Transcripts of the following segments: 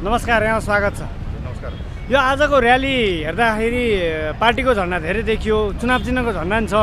नमस्कार, यहाँ स्वागत छ। नमस्कार। यो आजको र्याली हेर्दाखेरि पार्टीको झन्डा धेरै देखियो, चुनाव चिन्हको झन्डा नि छ।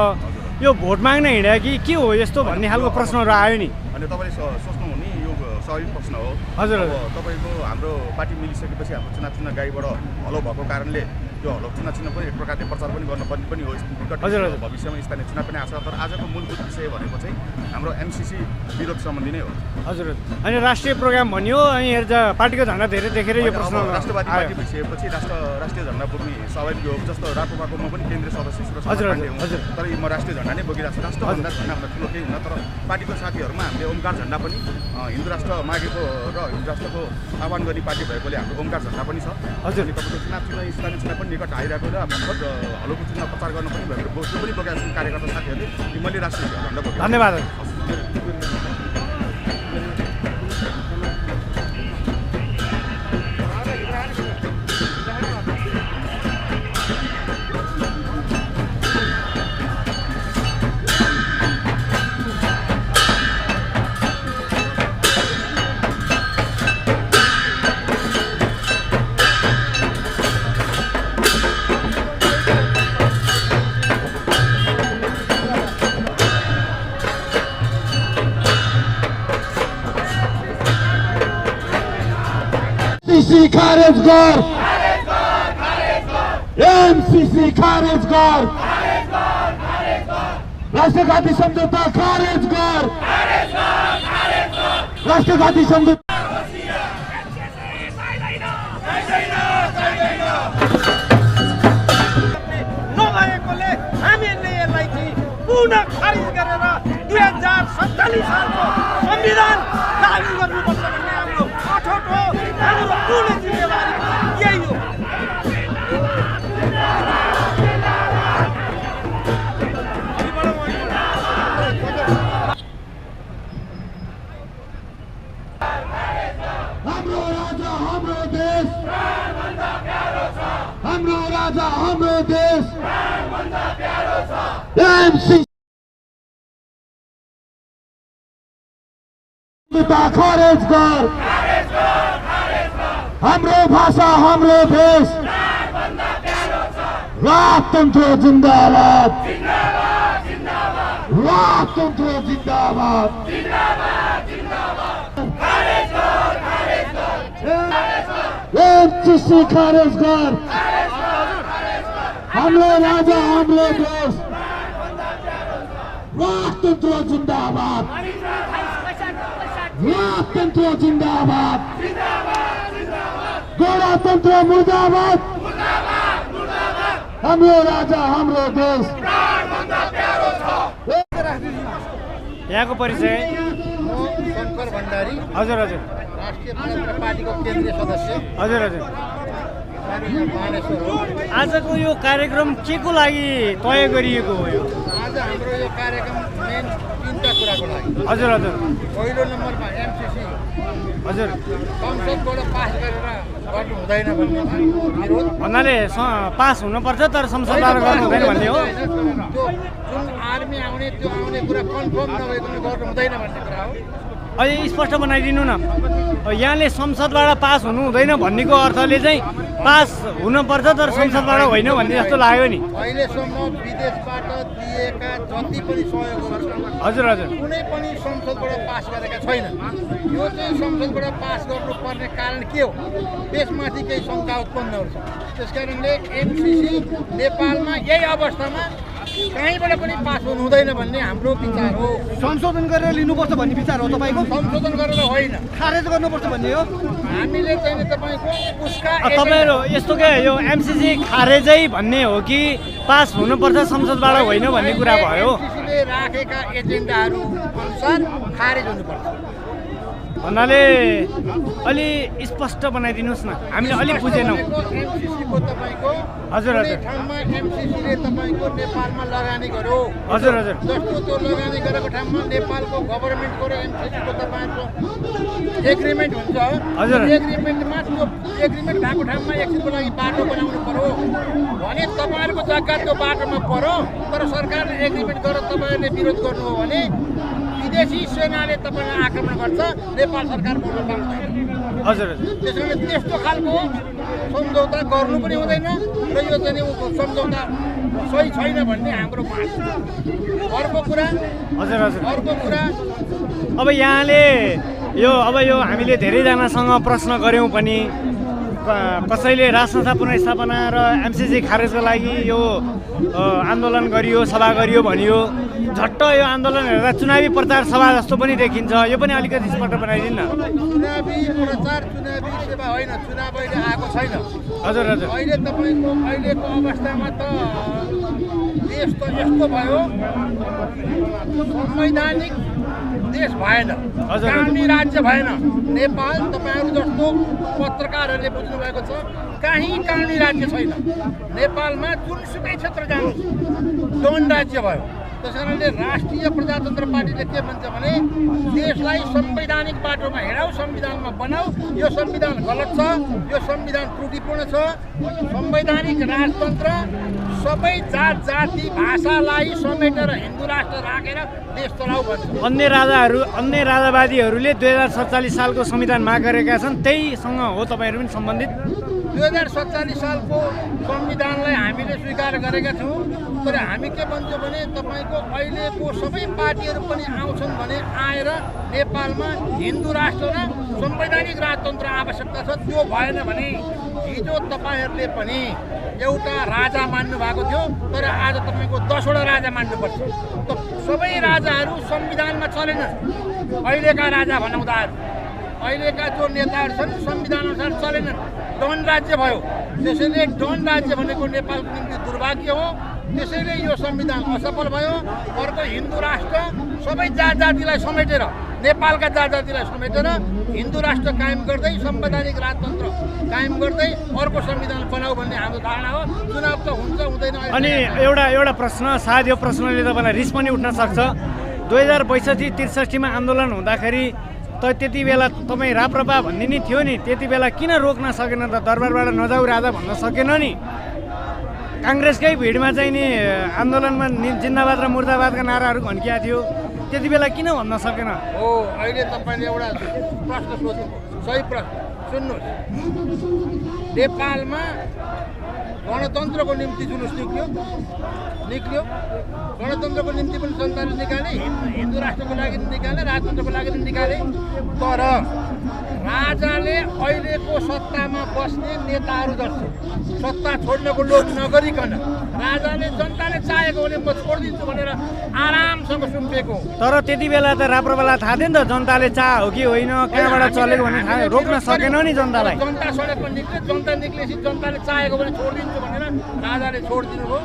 यो भोट माग्न हिँड्या कि के हो यस्तो भन्ने खालको प्रश्नहरू आयो नि। अनि तपाईँले सोच्नुहुने यो स्वाभाविक प्रश्न हो। हजुर। तपाईँको हाम्रो पार्टी मिलिसकेपछि हाम्रो चुनाव चिन्ह गाईबाट हलो भएको कारणले यो हलो चुनाव चिन्ह पनि एक प्रकारले प्रचार पनि गर्नुपर्ने पनि हो। निकट भविष्यमा स्थानीय चुनाव पनि आएको छ। तर आजको मूलभूत विषय भनेको चाहिँ हाम्रो एमसिसी विरोध सम्बन्धी नै हो। हजुर। अनि राष्ट्रिय प्रोग्राम भन्यो, अनि हेर्दा पार्टीको झन्डा धेरै देखेर यो प्रश्न राष्ट्रवादी पार्टी भइसकेपछि राष्ट्रिय झन्डा बोक्ने स्वाभाविक हो। जस्तो राप्रपाको म पनि केन्द्रीय सदस्य सुरज पाण्डे हुँ। तर म राष्ट्रिय झन्डा नै बोकिरहेको छु। राष्ट्रभन्दा झन्डाभन्दा ठुलो केही हुन। तर पार्टीको साथीहरूमा हामीले ओमकार झन्डा पनि हिन्दू राष्ट्र मागेको र हिन्दू राष्ट्रको आह्वान गर्ने पार्टी भएकोले हाम्रो ओमकार झन्डा पनि छ। हजुर। तपाईँको चुनाव स्थानीय चुनाव पनि निकट आइरहेको र भर्खर हलोको चुनाव प्रचार गर्न पनि भएको बोक्नु पनि बोकेका छन् कार्यकर्ता साथीहरूले। मैले राष्ट्रिय झन्डा बोकेको। धन्यवाद। एमसीसी खारेज कर, एमसीसी खारेज कर, राष्ट्रघाती समझौता खारेज कर, राष्ट्रघाती समझौता नभएकोले हामीले यसलाई चाहिँ पुनः खारिज गरेर 2047 सालको संविधान लागू गर्नुपर्छ भन्ने हाम्रो अठोट हो। हाम्रो पूर्ण जिम्मेवारी यही हो। हाम्रो राजा हाम्रो देश, हाम्रो राजा हाम्रो देश, एमसीसी खारेज कर, हाम्रो भाषा हाम्रो देश, राजतन्त्र जिन्दाबाद, राजतन्त्र जिन्दाबाद, एमसीसी खारेज कर, हाम्रो राजा हाम्रो देश, राजतन्त्र जिन्दाबाद, राजतन्त्र जिन्दाबाद, गणतन्त्र मुर्दाबाद, हाम्रो राजा हाम्रो देश। यहाँको परिचय? शङ्कर भण्डारी। हजुर हजुर। राष्ट्रिय प्रजातन्त्र पार्टीको केन्द्रीय सदस्य। हजुर हजुर। मानेश्वर हो। आजको यो कार्यक्रम के को लागि तय गरिएको हो? यो आज हाम्रो यो कार्यक्रम मेन 3टा कुराको लागि। हजुर हजुर। पहिलो नम्बरमा एमसिसी हजुर। संसदबाट पास गरेर गर्नु हुँदैन भन्ने विरोध। भन्नाले पास हुनुपर्छ तर संसदबाट गर्नु हुँदैन भन्ने हो। त्यो जुन आर्मी आउने त्यो आउने कुरा कन्फर्म नभएकोले गर्नु हुँदैन भन्ने कुरा हो। अहिले स्पष्ट बनाइदिनु न। यहाँले संसदबाट पास हुनु हुँदैन भन्नेको अर्थले चाहिँ पास हुनुपर्छ तर संसदबाट होइन भन्ने जस्तो लाग्यो नि। अहिलेसम्म विदेशबाट दिएका जति पनि सहयोगहरू छन्, हजुर हजुर, कुनै पनि संसदबाट पास गरेका छैनन्। यो चाहिँ संसदबाट पास गर्नुपर्ने कारण के हो? त्यसमाथि केही शङ्का उत्पन्नहरू छ। त्यसकारणले एमसिसी नेपालमा यही अवस्थामा कहीँबाट पनि पास हुनु हुँदैन भन्ने हाम्रो विचार हो। संशोधन गरेर लिनुपर्छ भन्ने विचार हो तपाईँको? संशोधन गरेर होइन, खारेज गर्नुपर्छ भन्ने हो। हामीले चाहिँ तपाईँको उसका तपाईँहरू यस्तो के यो एमसिसी खारेजै भन्ने हो कि पास हुनुपर्छ संसदबाट होइन भन्ने कुरा भयो? एमसिसीले राखेका एजेन्डाहरू अनुसार खारेज हुनुपर्छ। भन्नाले अलि स्पष्ट बनाइदिनुहोस् न, हामीले अलिक बुझेनौँ। एमसिसीको तपाईँको हजुर कुनै हजुर ठाउँमा एमसिसीले तपाईँको नेपालमा लगानी गर्यो। हजुर हजुर। जस्तो त्यो लगानी गरेको ठाउँमा नेपालको गभर्मेन्टको र एमसिसीको तपाईँको एग्रिमेन्ट हुन्छ। हजुर। एग्रिमेन्टमा त्यो एग्रिमेन्ट भएको ठाउँमा एकछिनको लागि बाटो बनाउनु पर्यो भने तपाईँहरूको जग्गा त्यो बाटोमा पर्यो। तर सरकारले एग्रिमेन्ट गरेर तपाईँहरूले विरोध गर्नु हो भने विदेशी सेनाले तपाईँलाई आक्रमण गर्छ, नेपाल सरकार बोल्न पाउँदैन। हजुर त्यस कारणले त्यस्तो खालको सम्झौता गर्नु पनि हुँदैन र यो चाहिँ सम्झौता सही छैन भन्ने हाम्रो माग छ। अर्को कुरा अब यहाँले यो हामीले धेरैजनासँग प्रश्न गऱ्यौँ पनि कसैले राज संस्था पुनर्स्थापना र एमसिसी खारेजको लागि यो आन्दोलन गरियो, सभा गरियो भनियो। झट्ट यो आन्दोलन हेर्दा चुनावी प्रचार सभा जस्तो पनि देखिन्छ। यो पनि अलिकति स्पष्ट बनाइदिनु न। चुनावी प्रचार चुनावी सेवा होइन, चुनाव अहिले आएको छैन। हजुर अहिले तपाईँको अहिलेको अवस्थामा त देश त यस्तो भयो, संवैधानिक देश भएन, कानुनी राज्य भएन नेपाल। तपाईँहरू जस्तो पत्रकारहरूले बुझ्नु भएको छ, कहीँ कानुनी राज्य छैन नेपालमा। जुनसुकै क्षेत्र जानुहोस् डोन राज्य भयो। त्यस कारणले राष्ट्रिय प्रजातन्त्र पार्टीले के भन्छ भने देशलाई संवैधानिक बाटोमा हिँडाऊ, संविधानमा बनाऊ। यो संविधान गलत छ, यो संविधान त्रुटिपूर्ण छ। संवैधानिक राजतन्त्र सबै जात जाति भाषालाई समेटेर हिन्दू राष्ट्र राखेर देश चलाऊ भन्छ। अन्य राजावादीहरूले 2047 सालको संविधान माग गरेका छन्, त्यहीसँग हो तपाईँहरू पनि सम्बन्धित? 2047 सालको संविधानलाई हामीले स्वीकार गरेका छौँ। तर हामी के भन्छौँ भने तपाईँको अहिलेको सबै पार्टीहरू पनि आउँछन् भने आएर नेपालमा हिन्दू राष्ट्र र संवैधानिक राजतन्त्र आवश्यकता छ। त्यो भएन भने हिजो तपाईँहरूले पनि एउटा राजा मान्नु भएको थियो, तर आज तपाईँको 10वटा राजा मान्नुपर्छ। त सबै राजाहरू संविधानमा चलेनन्। अहिलेका राजा भनाउँदाहरू, अहिलेका जो नेताहरू छन् संविधान अनुसार चलेनन्, डन राज्य भयो। त्यसैले डन राज्य भनेको नेपालको निम्ति दुर्भाग्य हो। त्यसैले यो संविधान असफल भयो। अर्को हिन्दू राष्ट्र सबै जात जातिलाई समेटेर, नेपालका जात जातिलाई समेटेर हिन्दू राष्ट्र कायम गर्दै संवैधानिक राजतन्त्र कायम गर्दै अर्को संविधान बनाऊ भन्ने हाम्रो धारणा हो। चुनाव त हुन्छ हुँदैन। अनि एउटा प्रश्न, सायद यो प्रश्नले तपाईँलाई रिस पनि उठ्न सक्छ। 2062-63 मा आन्दोलन हुँदाखेरि त त्यति बेला तपाईँ राप्रपा भन्ने नि थियो नि, त्यति बेला किन रोक्न सकेन त? दरबारबाट नजाऊ राजा भन्न सकेन नि? काङ्ग्रेसकै भिडमा चाहिँ नि आन्दोलनमा जिन्दाबाद र मुर्दाबादका नाराहरू घन्किया थियो, त्यति बेला किन भन्न सकेन? हो, अहिले तपाईँले एउटा प्रश्न सोध्नु, सही प्रश्न। सुन्नुहोस्, नेपालमा गणतन्त्रको निम्ति जुलुस निक्ल्यो। गणतन्त्रको निम्ति पनि जनताले निकाले, हिन्दू राष्ट्रको लागि निकाले, राजतन्त्रको लागि पनि निकाले। तर राजाले अहिलेको सत्तामा बस्ने नेताहरू जस्तो सत्ता छोड्नको लोभ नगरिकन राजाले जनताले चाहेको भने म छोडिदिन्छु भनेर आरामसँग सुम्पेको। तर त्यति बेला त राप्रपालाई थाहा थियो नि त जनताले चाह हो कि होइन, कहाँबाट चलेको भने थाहा, रोक्न सकेन नि जनतालाई। जनता सडकमा निक्ल्यो, जनता निक्लेपछि जनताले चाहेको भने छोडिदिन्छु भनेर राजाले छोडिदिनु भयो।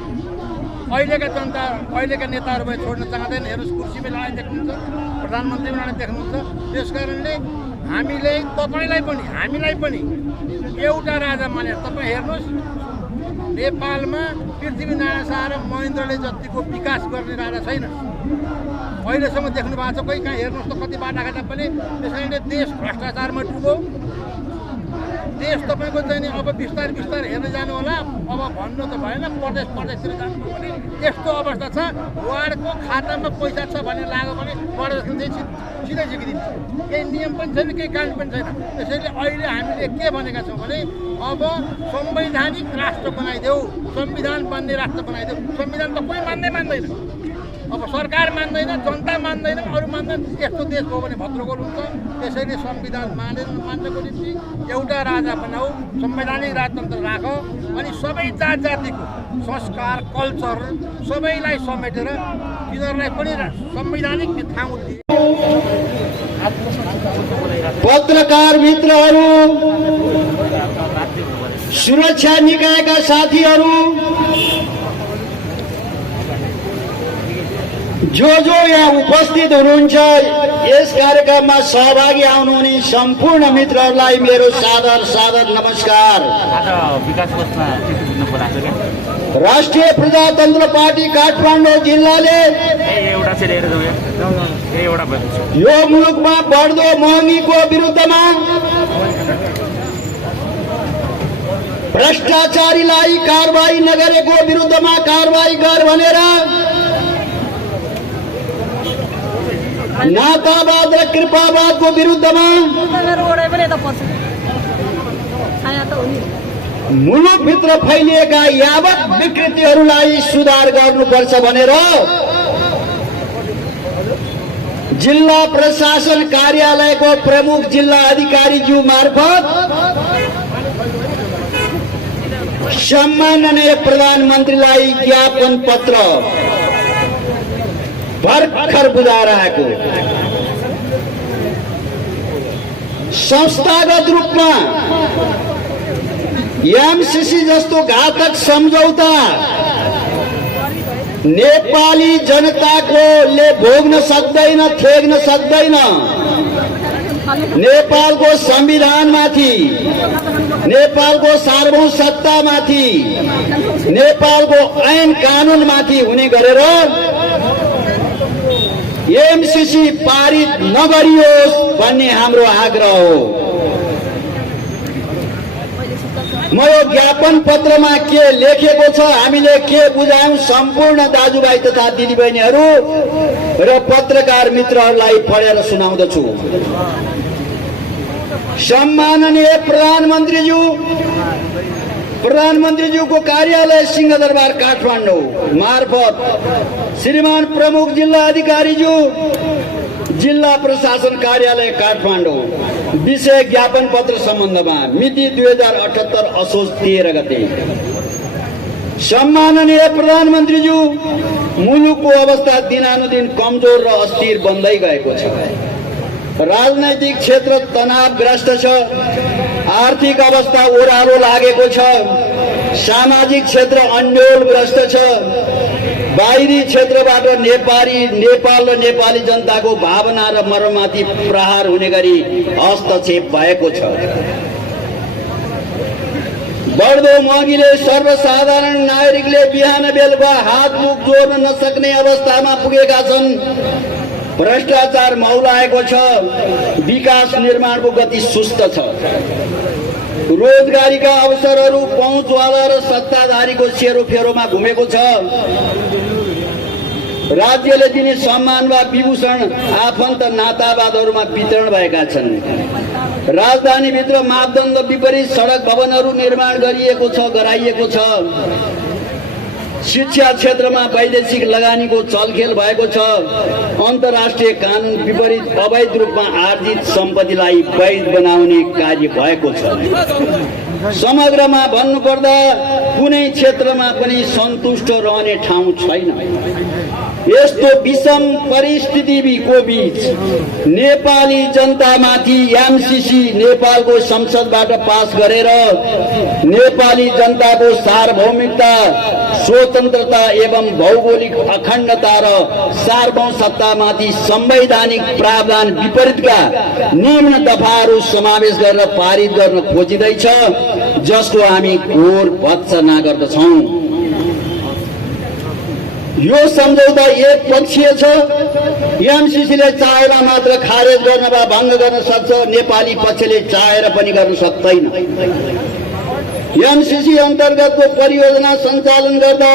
अहिलेका जनता, अहिलेका नेताहरू भए छोड्न चाहँदैन। हेर्नुहोस्, कुर्सीमा लडाइँ देख्नुहुन्छ, प्रधानमन्त्रीमा लडाइँ देख्नुहुन्छ। त्यस कारणले हामीले हामीलाई पनि एउटा राजा मानेर तपाईँ हेर्नुहोस्, नेपालमा पृथ्वीनारायण शाह र महेन्द्रले जतिको विकास गर्ने राजा छैन अहिलेसम्म देख्नु भएको छ। कोही कहाँ हेर्नुहोस् त कति बाटाघाटा पनि। त्यस कारणले देश भ्रष्टाचारमा डुब्यो। देश तपाईँको चाहिँ नि अब बिस्तारै हेर्न जानु होला। अब भन्नु त भएन, प्रदेशतिर जानु भने यस्तो अवस्था छ। वार्डको खातामा पैसा छ भने लाग्यो भने प्रदेशले चाहिँ सिधै झिकिदिन्छ। केही नियम पनि छैन, केही कानुन पनि छैन। त्यसैले अहिले हामीले के भनेका छौँ भने अब संवैधानिक राष्ट्र बनाइदेऊ, संविधान बन्ने राष्ट्र बनाइदेऊ। संविधान त कोही मान्दैन। अब सरकार मान्दैन, जनता मान्दैन, अरू मान्दैन। यस्तो देश हो भने भद्रगोल हुन्छ। त्यसैले संविधान मान्नको निम्ति एउटा राजा बनाऊ, संवैधानिक राजतन्त्र राख, अनि सबै जात जातिको संस्कार, कल्चर सबैलाई समेटेर तिनीहरूलाई पनि संवैधानिक ठाउँ दिए। पत्रकार मित्रहरू, सुरक्षा निकायका साथीहरू, जो यहाँ उपस्थित हुनुहुन्छ, यस कार्यक्रममा सहभागी आउनुहुने सम्पूर्ण मित्रहरूलाई मेरो सादर नमस्कार। राष्ट्रिय प्रजातन्त्र पार्टी काठमाडौँ जिल्लाले यो मुलुकमा बढ्दो महँगीको विरुद्धमा, भ्रष्टाचारीलाई कारबाही नगरेको विरुद्धमा कारबाही गर भनेर नातावाद र कृपावादको विरुद्धमा मुलुकभित्र फैलिएका यावत विकृतिहरूलाई सुधार गर्नुपर्छ भनेर जिल्ला प्रशासन कार्यालयको प्रमुख जिल्ला अधिकारीज्यू मार्फत सम्माननीय प्रधानमन्त्रीलाई ज्ञापन पत्र भर्खर बुझाएर आएको। संस्थागत रूपमा एमसीसी जस्तो घातक सम्झौता नेपाली जनताकोले भोग्न सक्दैन, थेग्न सक्दैन। नेपालको संविधानमाथि, नेपालको सार्वभौम सत्तामाथि, नेपालको ऐन कानुनमाथि हुने गरेर एमसीसी पारित नगरियोस् भन्ने हाम्रो आग्रह हो। म यो ज्ञापन पत्रमा के लेखेको छ, हामीले के बुझायौं, सम्पूर्ण दाजुभाइ तथा दिदीबहिनीहरू र पत्रकार मित्रहरूलाई पढेर सुनाउँदछु। सम्माननीय प्रधानमन्त्रीज्यूको कार्यालय सिंहदरबार काठमाडौँ मार्फत श्रीमान प्रमुख जिल्ला अधिकारीज्यू, जिल्ला प्रशासन कार्यालय काठमाडौँ विषय ज्ञापन पत्र सम्बन्धमा मिति 2078 असोज 13 गते। सम्माननीय प्रधानमन्त्रीज्यू, मुलुकको अवस्था दिनानुदिन कमजोर र अस्थिर बन्दै गएको छ। राजनैतिक क्षेत्र तनावग्रस्त छ, आर्थिक अवस्था ओह्रालो लागेको छ, सामाजिक क्षेत्र अन्योलग्रस्त छ, बाहिरी क्षेत्रबाट नेपाल र नेपाली जनताको भावना र मर्ममाथि प्रहार हुने गरी हस्तक्षेप भएको छ। बढ्दो महँगीले सर्वसाधारण नागरिकले बिहान बेलुका हात मुख जोड्न नसक्ने अवस्थामा पुगेका छन्। भ्रष्टाचार मौलाएको छ, विकास निर्माणको गति सुस्त छ। रोजगारीका अवसरहरू पहुँचवाला र सत्ताधारीको सेरोफेरोमा घुमेको छ। राज्यले दिने सम्मान वा विभूषण आफन्त नातावादहरूमा वितरण भएका छन्। राजधानीभित्र मापदण्ड विपरीत सडक भवनहरू निर्माण गराइएको छ। शिक्षा क्षेत्रमा वैदेशिक लगानीको चलखेल भएको छ। अन्तर्राष्ट्रिय कानुन विपरीत अवैध रूपमा आर्जित सम्पत्तिलाई वैध बनाउने कार्य भएको छ। समग्रमा भन्नुपर्दा कुनै क्षेत्रमा पनि सन्तुष्ट रहने ठाउँ छैन। यस्तो विषम परिस्थितिको बीच नेपाली जनतामाथि एमसीसी नेपालको संसदबाट पास गरेर नेपाली जनताको सार्वभौमिकता, स्वतन्त्रता एवं भौगोलिक अखण्डता र सार्वभौम सत्तामाथि संवैधानिक प्रावधान विपरीतका निम्न दफाहरू समावेश गरेर पारित गर्न खोजिँदैछ, जसको हामी घोर भत्सना गर्दछौँ। यो सम्झौता एक पक्षीय छ। एमसीसीले चाहेमा मात्र खारेज गर्न वा भङ्ग गर्न सक्छ, नेपाली पक्षले चाहेर पनि गर्न सक्दैन। एमसीसी अन्तर्गतको परियोजना सञ्चालन गर्दा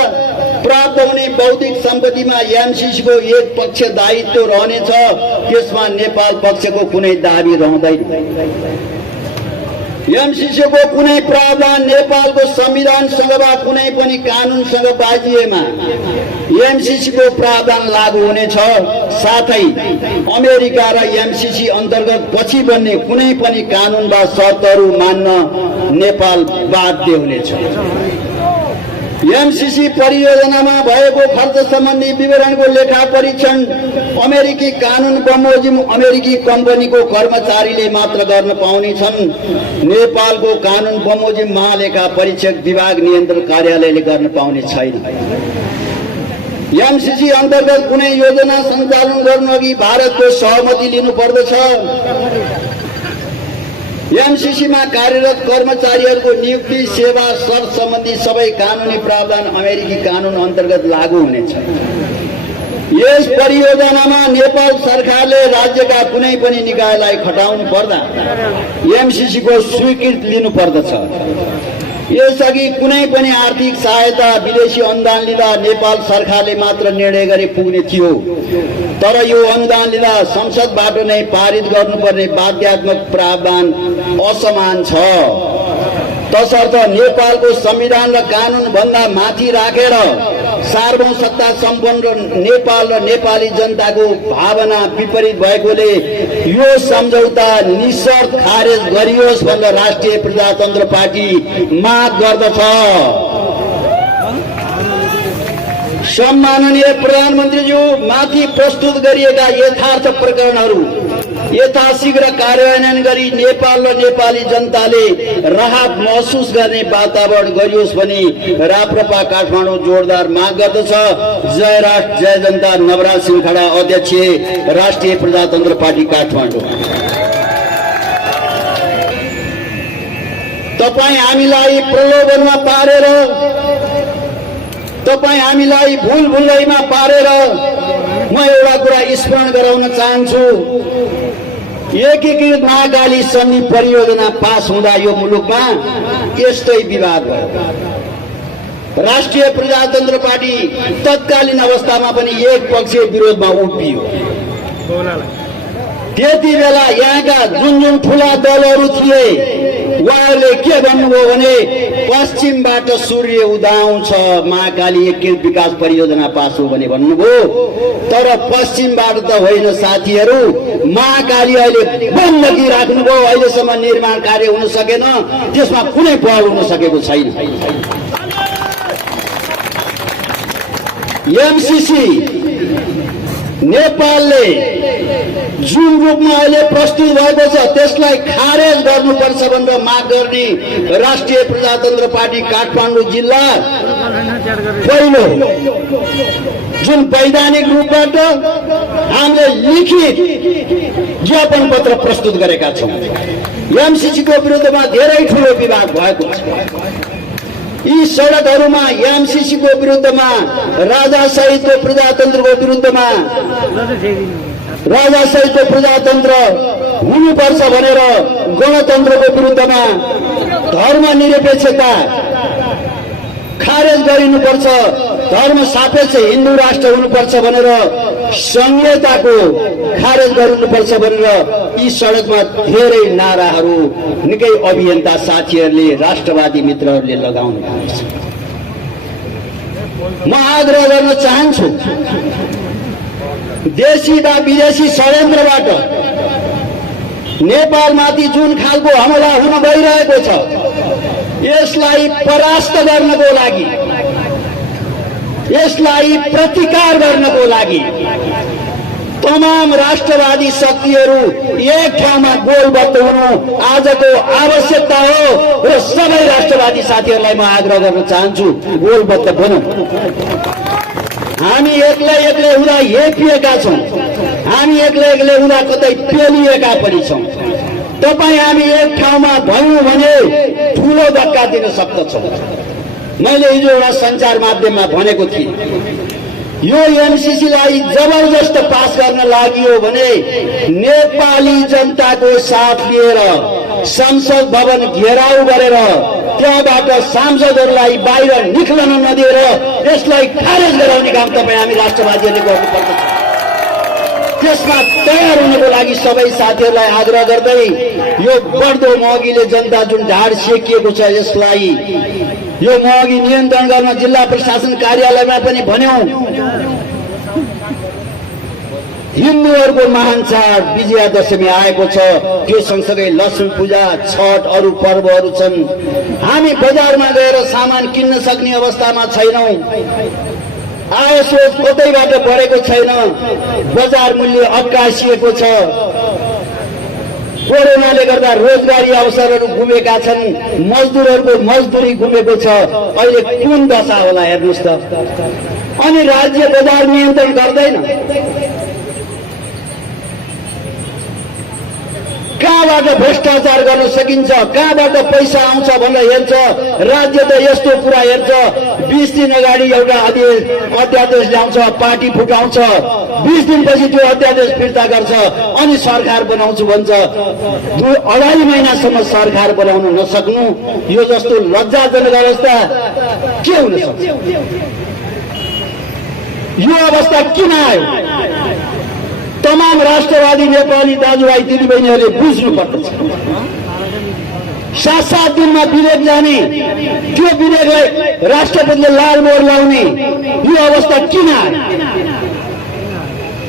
प्राप्त हुने बौद्धिक सम्पत्तिमा एमसीसीको एक पक्ष दायित्व रहनेछ, त्यसमा नेपाल पक्षको कुनै दाबी रहँदैन। एमसीसीको कुनै प्रावधान नेपालको संविधानसँग वा कुनै पनि कानुनसँग बाजिएमा एमसीसीको प्रावधान लागू हुनेछ। साथै अमेरिका र एमसीसी अन्तर्गत पछि बन्ने कुनै पनि कानुन वा शर्तहरू मान्न नेपाल बाध्य हुनेछ। एमसीसी परियोजनामा भएको खर्च सम्बन्धी विवरणको लेखा परीक्षण अमेरिकी कानुन बमोजिम अमेरिकी कम्पनीको कर्मचारीले मात्र गर्न पाउनेछन्। नेपालको कानुन बमोजिम महालेखा परीक्षक विभाग नियन्त्रण कार्यालयले गर्न पाउने छैन। एमसीसी अन्तर्गत कुनै योजना सञ्चालन गर्नुअघि भारतको सहमति लिनुपर्दछ। एमसीसीमा कार्यरत कर्मचारीहरूको नियुक्ति, सेवा, शर्त सम्बन्धी सबै कानुनी प्रावधान अमेरिकी कानुन अन्तर्गत लागू हुनेछ। यस परियोजनामा नेपाल सरकारले राज्यका कुनै पनि निकायलाई खटाउनु पर्दा एमसीसीको स्वीकृति लिनुपर्दछ। यसअघि कुनै पनि आर्थिक सहायता, विदेशी अनुदान लिँदा नेपाल सरकारले मात्र निर्णय गरे पुग्ने थियो, तर यो अनुदान लिँदा संसदबाट नै पारित गर्नुपर्ने बाध्यात्मक प्रावधान असमान छ। तसर्थ नेपालको संविधान र कानुन भन्दा माथि राखेर सार्वभौम सत्ता सम्पन्न नेपाल र नेपाली जनताको भावना विपरीत भएकोले यो सम्झौता निशर्त खारेज गरियोस् भनेर राष्ट्रिय प्रजातन्त्र पार्टी माग गर्दछ। सम्माननीय प्रधानमन्त्रीज्यू, माथि प्रस्तुत गरिएका यथार्थ प्रकरणहरू यथाशीघ्र कार्यान्वयन गरी नेपाल र नेपाली जनताले राहत महसुस गर्ने वातावरण गरियोस् भनी राप्रपा काठमाडौँ जोरदार माग गर्दछ। जय राष्ट्र जय जनता। नवराज सिंह खडा, अध्यक्ष राष्ट्रिय प्रजातन्त्र पार्टी काठमाडौँ। तपाईँ हामीलाई प्रलोभनमा पारेर, तपाईँ हामीलाई भुल भुलैमा पारेर म एउटा कुरा स्मरण गराउन चाहन्छु। एकीकृत महाकाली सन्धि परियोजना पास हुँदा यो मुलुकमा यस्तै विवाद भयो। राष्ट्रिय प्रजातन्त्र पार्टी तत्कालीन अवस्थामा पनि एक पक्षीय विरोधमा उभियो। त्यति बेला यहाँका जुन जुन ठुला दलहरू थिए उहाँहरूले के भन्नुभयो भने पश्चिमबाट सूर्य उदाउँछ, महाकाली एकीकृत विकास परियोजना पास हो भने भन्नुभयो। तर पश्चिमबाट त होइन साथीहरू, महाकाली अहिले बन्दगी राख्नुभयो। अहिलेसम्म निर्माण कार्य हुन सकेन, त्यसमा कुनै पहल हुन सकेको छैन। एमसीसी नेपालले जुन रूपमा अहिले प्रस्तुत भएको छ त्यसलाई खारेज गर्नुपर्छ भनेर माग गर्ने राष्ट्रिय प्रजातन्त्र पार्टी काठमाडौँ जिल्ला पहिलो जुन वैधानिक रूपबाट हामीले लिखित ज्ञापन पत्र प्रस्तुत गरेका छौँ। एमसीसीको विरुद्धमा धेरै ठुलो विवाद भएको छ। यी सडकहरूमा एमसीसीको विरुद्धमा, राजाशाहीको प्रजातन्त्रको विरुद्धमा, राजाशाहीको प्रजातन्त्र हुनुपर्छ भनेर गणतन्त्रको विरुद्धमा, धर्मनिरपेक्षता खारेज गरिनुपर्छ, धर्म सापेक्ष हिन्दू राष्ट्र हुनुपर्छ भनेर संहिताको खारेज गरिनुपर्छ भनेर यी सडकमा धेरै नाराहरू निकै अभियन्ता साथीहरूले, राष्ट्रवादी मित्रहरूले लगाउनु भएको छ। म आग्रह गर्न चाहन्छु, देशी वा विदेशी षड्यन्त्रबाट नेपालमाथि जुन खालको हमला हुन गइरहेको छ यसलाई परास्त गर्नको लागि, यसलाई प्रतिकार गर्नको लागि तमाम राष्ट्रवादी शक्तिहरू एक ठाउँमा गोलबद्ध हुनु आजको आवश्यकता हो र सबै राष्ट्रवादी साथीहरूलाई म आग्रह गर्न चाहन्छु, गोलबद्ध बनौँ। हामी एक्लै एक्लै हुँदा हेपिएका छौँ, हामी एक्लै एक्लै हुँदा कतै पेलिएका पनि छौँ। तपाईँ हामी एक ठाउँमा भयौँ भने ठुलो धक्का दिन सक्दछौँ। मैले हिजो एउटा सञ्चार माध्यममा भनेको थिएँ, यो एमसीसीलाई जबरजस्त पास गर्न लागि हो भने नेपाली जनताको साथ लिएर संसद भवन घेराउ गरेर त्यहाँबाट सांसदहरूलाई बाहिर निक्लन नदिएर यसलाई खारेज गराउने काम तपाईँ हामी राष्ट्रवादीहरूले गर्नुपर्दछ। त्यसमा तयार हुनको लागि सबै साथीहरूलाई आग्रह गर्दै यो बढ्दो महँगीले जनता जुन ढाड सेकिएको छ यसलाई, यो महँगी नियन्त्रण गर्न जिल्ला प्रशासन कार्यालयमा पनि भन्यौं। हिन्दूहरूको महान चाड विजयादशमी आएको छ, त्यो सँगसँगै लक्ष्मी पूजा, छठ, अरू पर्वहरू छन्। हामी बजारमा गएर सामान किन्न सक्ने अवस्थामा छैनौं। आय स्रोत कतैबाट बढेको छैन, बजार मूल्य अक्कासिएको छ। कोरोनाले गर्दा रोजगारी अवसरहरू गुमेका छन्, मजदुरहरूको मजदुरी गुमेको छ। अहिले कुन दशा होला हेर्नुहोस् त। अनि राज्य बजार नियन्त्रण गर्दैन। कहाँबाट भ्रष्टाचार गर्न सकिन्छ, कहाँबाट पैसा आउँछ भनेर हेर्छ। राज्य त यस्तो कुरा हेर्छ, 20 दिन अगाडि एउटा अध्यादेश ल्याउँछ, पार्टी फुटाउँछ, 20 दिनपछि त्यो अध्यादेश फिर्ता गर्छ, अनि सरकार बनाउँछु भन्छ। 2.5 महिनासम्म सरकार बनाउन नसक्नु, यो जस्तो लज्जाजनक अवस्था के हुन सक्छ? यो अवस्था किन आयो? तमाम राष्ट्रवादी नेपाली दाजुभाइ दिदीबहिनीहरूले बुझ्नु पर्दछ। 7 दिनमा विधेयक जाने, त्यो विधेयकलाई राष्ट्रपतिले लाल मोहर लाउने यो अवस्था किन आयो?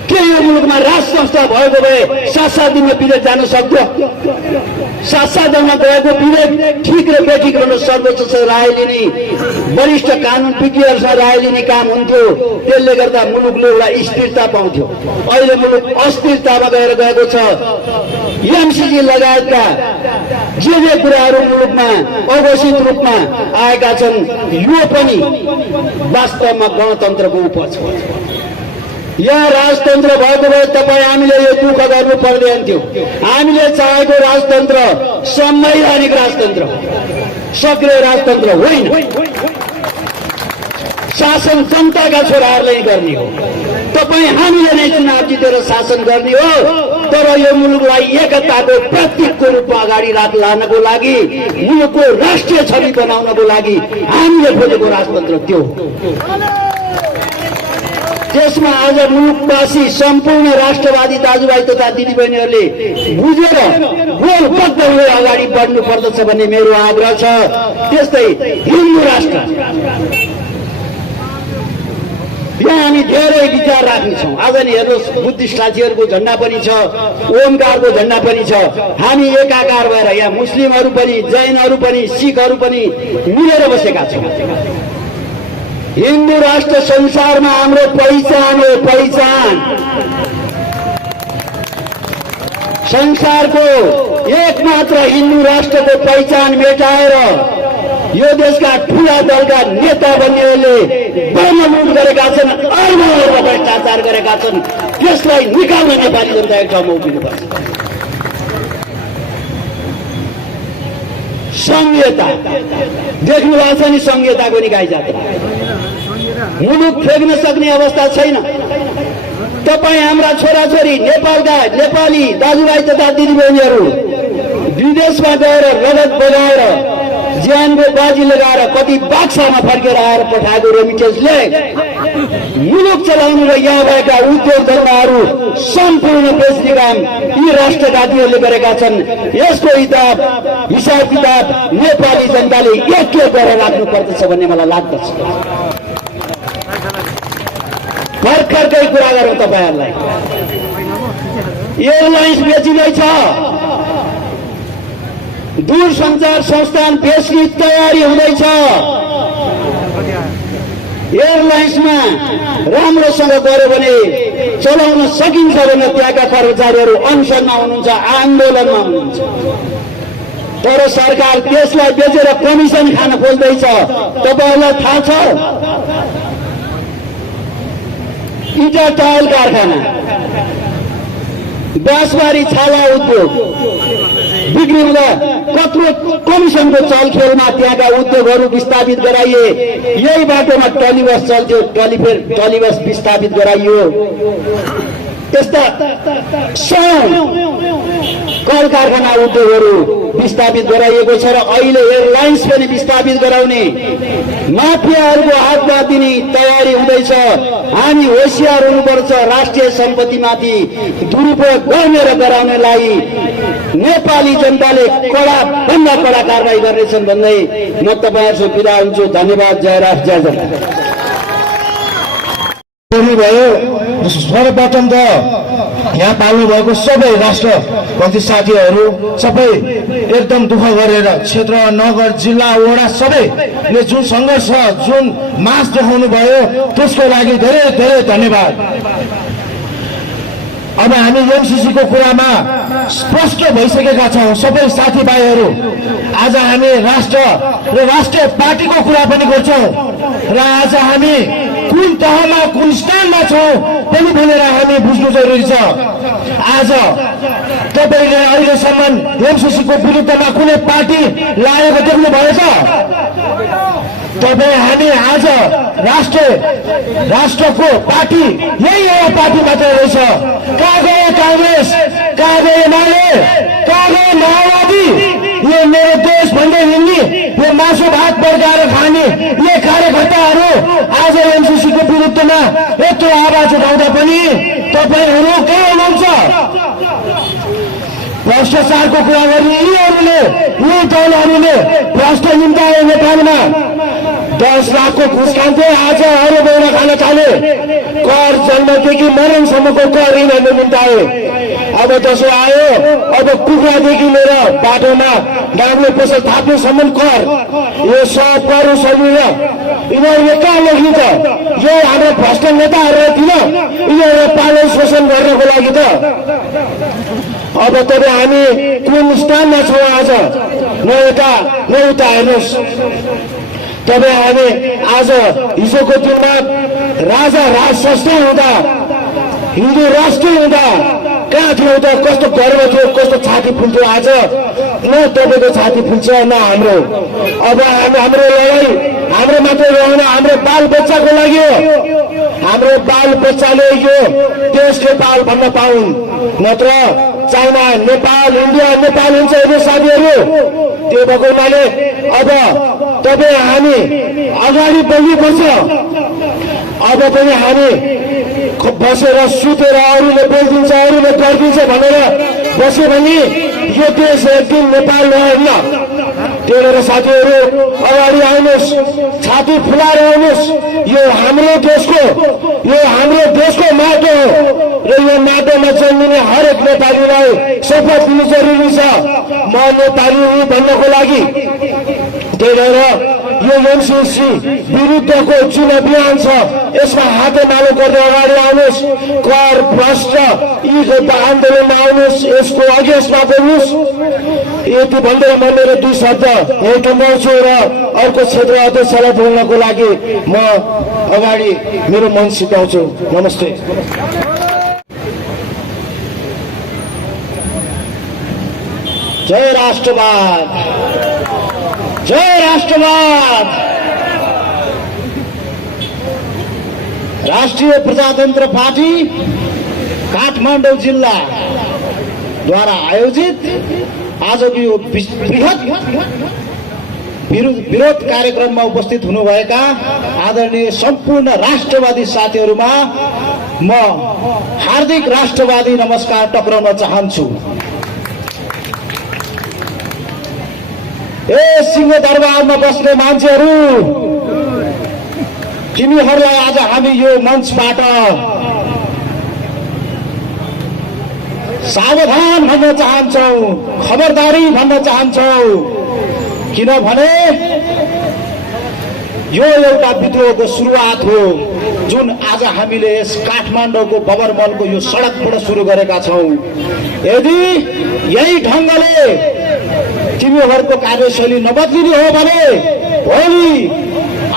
के यो मुलुकमा राज संस्था भएको भए 7 दिनमा विधेयक जान सक्थ्यो? 7 दिनमा गएको विधेयक ठिक र बेठिक गर्न सर्वोच्च राय लिने, वरिष्ठ कानुन विज्ञहरूसँग राय लिने काम हुन्थ्यो। त्यसले गर्दा मुलुकले एउटा स्थिरता पाउँथ्यो। अहिले मुलुक अस्थिरतामा गएको छ। एमसीसी लगायतका जे कुराहरू मुलुकमा अघोषित रूपमा आएका छन्, यो पनि वास्तवमा गणतन्त्रको उपज हो। यहाँ राजतन्त्र भएको भए तपाईँ हामीले यो दुःख गर्नु पर्दैन थियो। हामीले चाहेको राजतन्त्र संवैधानिक राजतन्त्र, सक्रिय राजतन्त्र होइन। शासन जनताका छोराहरूले गर्ने हो। तपाईँ हामीले नै चुनाव जितेर शासन गर्ने हो। तर यो मुलुकलाई एकताको प्रतीकको रूपमा अगाडि लानको लागि, मुलुकको राष्ट्रिय छवि बनाउनको लागि हामीले खोजेको राजतन्त्र त्यो हो। त्यसमा आज मुलुकवासी सम्पूर्ण राष्ट्रवादी दाजुभाइ तथा दिदीबहिनीहरूले बुझेर गोलबद्ध हुँदै अगाडि बढ्नु पर्दछ भन्ने मेरो आग्रह छ। त्यस्तै हिन्दू राष्ट्र, यहाँ हामी धेरै विचार राख्नेछौँ। आज नि हेर्नुहोस्, बुद्धिस्ट साथीहरूको झन्डा पनि छ, ओमकारको झन्डा पनि छ। हामी एकाकार भएर यहाँ मुस्लिमहरू पनि, जैनहरू पनि, सिखहरू पनि मिलेर बसेका छौँ। हिन्दू राष्ट्र संसारमा हाम्रो पहिचान हो, पहिचान। संसारको एकमात्र हिन्दू राष्ट्रको पहिचान मेटाएर यो देशका ठूला दलका नेता बन्नेहरूले ब्रह्मलुट गरेका छन्, अर्ब भ्रष्टाचार गरेका छन्। त्यसलाई निकाल्न नेपाली जनता एक ठाउँमा उभिनुपर्छ। संहिता देख्नु भएको छ नि, संहिताको निकाय जात्रा। मुलुक फेक्न सक्ने अवस्था छैन। तपाईँ हाम्रा छोराछोरी नेपाली दाजुभाइ तथा दिदीबहिनीहरू विदेशमा गएर रगत बगाएर ज्यानको बाजी लगाएर कति बाक्सामा फर्केर आएर पठाएको रेमिटेन्सले मुलुक चलाउनु र यहाँ भएका उद्योग धन्दाहरू सम्पूर्ण बेच्ने काम यी राष्ट्रवादीहरूले गरेका छन्। यसको हिसाब किताब नेपाली जनताले एक गरेर राख्नु पर्दछ भन्ने मलाई लाग्दछ। भर्खरकै कुरा गरौँ तपाईँहरूलाई, एयरलाइन्स बेचिँदैछ, दूरसञ्चार संस्थान बेच्ने तयारी हुँदैछ। एयरलाइन्समा राम्रोसँग गऱ्यो भने चलाउन सकिन्छ भने त्यहाँका कर्मचारीहरू अनसनमा हुनुहुन्छ, आन्दोलनमा हुनुहुन्छ। तर सरकार त्यसलाई बेचेर कमिसन खान खोज्दैछ। तपाईँहरूलाई थाहा छ, इटा टायल कारखाना, बाँसबारी छाला उद्योग बिक्री हुँदा कत्रो कमिसनको चलखेलमा त्यहाँका उद्योगहरू विस्थापित गराइए। यही बाटोमा टलिबस चल्थ्यो, टलिबस विस्थापित गराइयो। त्यस्ता 100 कल कारखाना उद्योगहरू विस्थापित गराइएको छ र अहिले एयरलाइन्स पनि विस्थापित गराउने माफियाहरूको हातमा दिने तयारी हुँदैछ। हामी होसियार हुनुपर्छ। राष्ट्रिय सम्पत्तिमाथि दुरुपयोग गर्ने र गराउनेलाई नेपाली जनताले भन्दा कडा कारवाही गर्नेछन् भन्दै म तपाईँहरूसँग बिदा हुन्छु। धन्यवाद। जय राष्ट्र, जय जनता। भयो सर्वप्रथम त यहाँ पाल्नु भएको सबै राष्ट्रपति साथीहरू सबै एकदम दुःख गरेर क्षेत्र, नगर, जिल्ला, वडा सबैले जुन सङ्घर्ष, जुन मास देखाउनु भयो त्यसको लागि धेरै धेरै धन्यवाद। अब हामी एमसीसीको कुरामा स्पष्ट भइसकेका छौँ सबै साथीभाइहरू। आज हामी राष्ट्र र राष्ट्रिय पार्टीको कुरा पनि गर्छौँ र आज हामी कुन तहमा, कुन स्थानमा छौँ पनि भनेर हामी बुझ्नु जरुरी छ। आज तपाईँले अहिलेसम्म एमसीसीको विरुद्धमा कुनै पार्टी लागेको देख्नु भएछ? तपाईँ हामी आज राष्ट्रको पार्टी यही एउटा पार्टी मात्र रहेछ। कहाँ गयो कांग्रेस, कहाँ गयो एमाले, कहाँ गयो माओवादी? यो मेरो देश भन्दै हिँड्ने, यो मासु भात पड्काएर खाने यो कार्यकर्ताहरू आज एमसीसीको विरुद्धमा यत्रो आवाज उठाउँदा पनि तपाईँहरू के हुनुहुन्छ? भ्रष्टाचारको कुरा गर्ने यी दलहरूले भ्रष्ट निम्ताए नेपालमा 10 लाखको घुस खान्थे, आज अरू बेला खान थाले। कर जन्मदेखि मरणसम्मको कर यिनीहरूले निम्ताए। अब दसैँ आयो, अब कुखुरादेखि लिएर बाटोमा डाङ्ग्लो पसल थाप्नेसम्म कर, यो सब कर सजिलो यिनीहरूले कहाँ लेख्नु त? यो हाम्रो भ्रष्ट नेताहरूलाई किन यिनीहरूले पालन शोषण गर्नको लागि त? अब तपाईँ हामी कुन स्थानमा छौँ आज? न उता हेर्नुहोस्। तपाईँ हामी आज हिजोको दिनमा राजा राज संस्था हुँदा, हिन्दू राष्ट्र हुँदा कहाँ थियो त? कस्तो गर्व थियो, कस्तो छाती फुल्थ्यो। आज न तपाईँको छाती फुल्छ न हाम्रो। अब हाम्रो लडाइँ हाम्रो मात्रै रहेन, हाम्रो बाल बच्चाको लागि हो। हाम्रो बाल बच्चाले यो देश नेपाल भन्न पाउन्, नत्र चाइना नेपाल, इन्डिया नेपाल हुन्छ यो साथीहरू। त्यो भएको हुनाले अब तपाईँ हामी अगाडि बढ्नुपर्छ। अब पनि हामी बसेर सुतेर अरूले बोलिदिन्छ, अरूले गरिदिन्छ भनेर बस्यो भने यो देश एक दिन नेपाल नहुन्न। त्यही भएर साथीहरू अगाडि आउनुहोस्, छाती फुलाएर आउनुहोस्। यो हाम्रो देशको माटो हो र यो माटोमा जन्मिने हरेक नेपालीलाई शपथ लिनु जरुरी छ, म नेपाली हुँ भन्नको लागि। त्यही भएर यो एमसीसी विरुद्धको जुन अभियान छ यसमा हातेमालो गर्दै अगाडि आउनुहोस्। कर भ्रष्ट यी आन्दोलनमा आउनुहोस्, यसको अगेन्स्टमा बोल्नुहोस्। यति भन्दै म मेरो 2 शब्द यही टुङ्गाउँछु र अर्को क्षेत्र अध्यक्षलाई बोल्नको लागि म अगाडि मेरो मन सिकाउँछु। नमस्ते। जय राष्ट्रवाद, जय राष्ट्रवाद। राष्ट्रिय प्रजातन्त्र पार्टी काठमाडौँ जिल्लाद्वारा आयोजित आजको यो बृहत विरोध कार्यक्रममा उपस्थित हुनुभएका आदरणीय सम्पूर्ण राष्ट्रवादी साथीहरूमा म हार्दिक राष्ट्रवादी नमस्कार टक्राउन चाहन्छु। ए सिंहदरबारमा बस्ने मान्छेहरू, तिमीहरूलाई आज हामी यो मञ्चबाट सावधान भन्न चाहन्छौ, खबरदारी भन्न चाहन्छौ। किनभने यो एउटा विद्रोहको सुरुवात हो जुन आज हामीले यस काठमाडौँको बबरमलको यो सडकबाट सुरु गरेका छौँ। यदि यही ढङ्गले तिमीहरूको कार्यशैली नबदलिने हो भने भोलि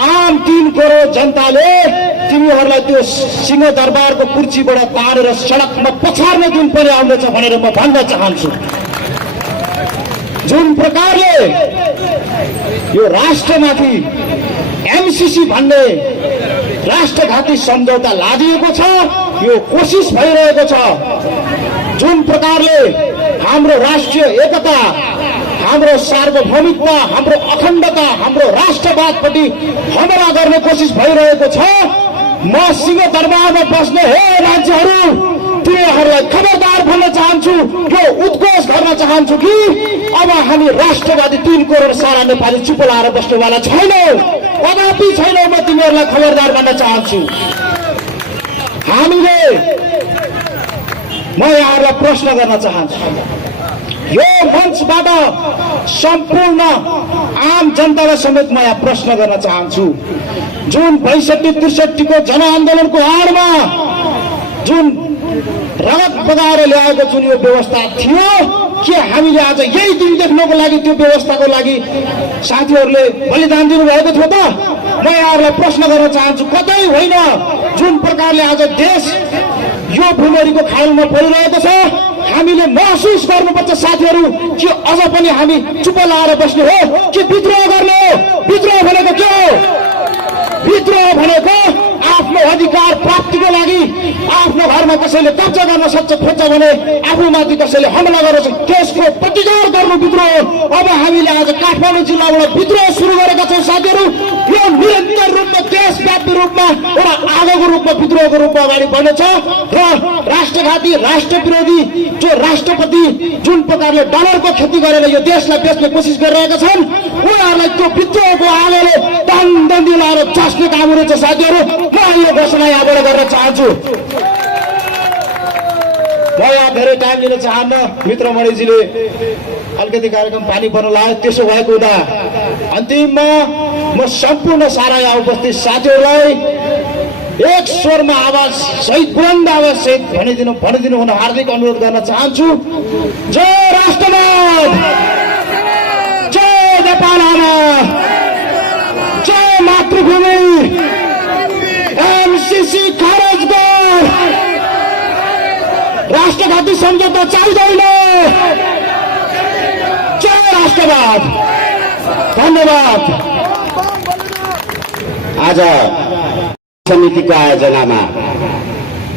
आम 3 करोड जनताले तिमीहरूलाई त्यो सिंहदरबारको कुर्सीबाट तारेर सडकमा पछार्ने दिन पनि आउँदछ भनेर म भन्न चाहन्छु। जुन प्रकारले यो राष्ट्रमाथि एमसीसी भन्ने राष्ट्रघाती सम्झौता लादिएको छ, यो कोसिस भइरहेको छ। जुन प्रकारले हाम्रो राष्ट्रिय एकता, हाम्रो सार्वभौमिकता, हाम्रो अखण्डता, हाम्रो राष्ट्रवादप्रति हमला गर्ने कोसिस भइरहेको छ। म सिंहदरबारमा बस्ने हे राज्यहरू, तिनीहरूलाई खबरदार भन्न चाहन्छु, यो उद्घोष गर्न चाहन्छु कि अब हामी राष्ट्रवादी 3 करोड सारा नेपाली चुप लाएर बस्नेवाला छैनौँ, कदापि छैनौँ। म तिमीहरूलाई खबरदार भन्न चाहन्छु। म यहाँहरूलाई प्रश्न गर्न चाहन्छु, यो मञ्चबाट सम्पूर्ण आम जनतालाई समेत म यहाँ प्रश्न गर्न चाहन्छु। जुन 62-63 को जनआन्दोलनको आडमा जुन रगत बगाएर ल्याएको जुन यो व्यवस्था थियो, के हामीले आज यही दिन देख्नको लागि त्यो व्यवस्थाको लागि साथीहरूले बलिदान दिनुभएको थियो त? म यहाँहरूलाई प्रश्न गर्न चाहन्छु, कतै होइन। जुन प्रकारले आज देश यो भुमरीको खालमा परिरहेको छ, हामीले महसुस गर्नुपर्छ साथीहरू कि अझ पनि हामी चुप लाएर बस्ने हो कि विद्रोह गर्ने हो? विद्रोह भनेको के हो? विद्रोह भनेको आफ्नो अधिकार प्राप्तिको लागि, आफ्नो घरमा कसैले कब्जा गर्न सक्छ खोज्छ भने आफूमाथि कसैले हमला गर्छ त्यसको प्रतिकार गर्नु विद्रोह। अब हामीले आज काठमाडौँ जिल्लाबाट विद्रोह सुरु गरेका छौँ साथीहरू। यो निरन्तर रूपमा देशव्यापी रूपमा एउटा आगोको रूपमा विद्रोहको रूपमा अगाडि बढ्नेछ र राष्ट्रघाती राष्ट्र विरोधी जो राष्ट्रपति जुन प्रकारले डलरको खेती गरेर यो देशलाई बेच्ने कोसिस गरिरहेका छन् उनीहरूलाई त्यो विद्रोहको आगोले दण्डी लाएर जस्ने काम हुनेछ साथीहरू। म यो घोषणा यहाँबाट गर्न चाहन्छु। म यहाँ धेरै टाइम लिन चाहन्न, मित्रमणिजीले अलिकति कार्यक्रम पानी पर्न लाग्यो। त्यसो भएको हुँदा अन्तिममा म सम्पूर्ण सारा यहाँ उपस्थित साथीहरूलाई एक स्वरमा आवाज सहित बुलन्द आवाज सहित भनिदिनु हुन हार्दिक अनुरोध गर्न चाहन्छु। जय राष्ट्रवाद, जय नेपाल आमा, जय मातृभूमि, एमसीसी खारेज गर, राष्ट्रघाती सम्झौता चाहिँदैन, जय राष्ट्रवाद। धन्यवाद। आज समितिको आयोजनामा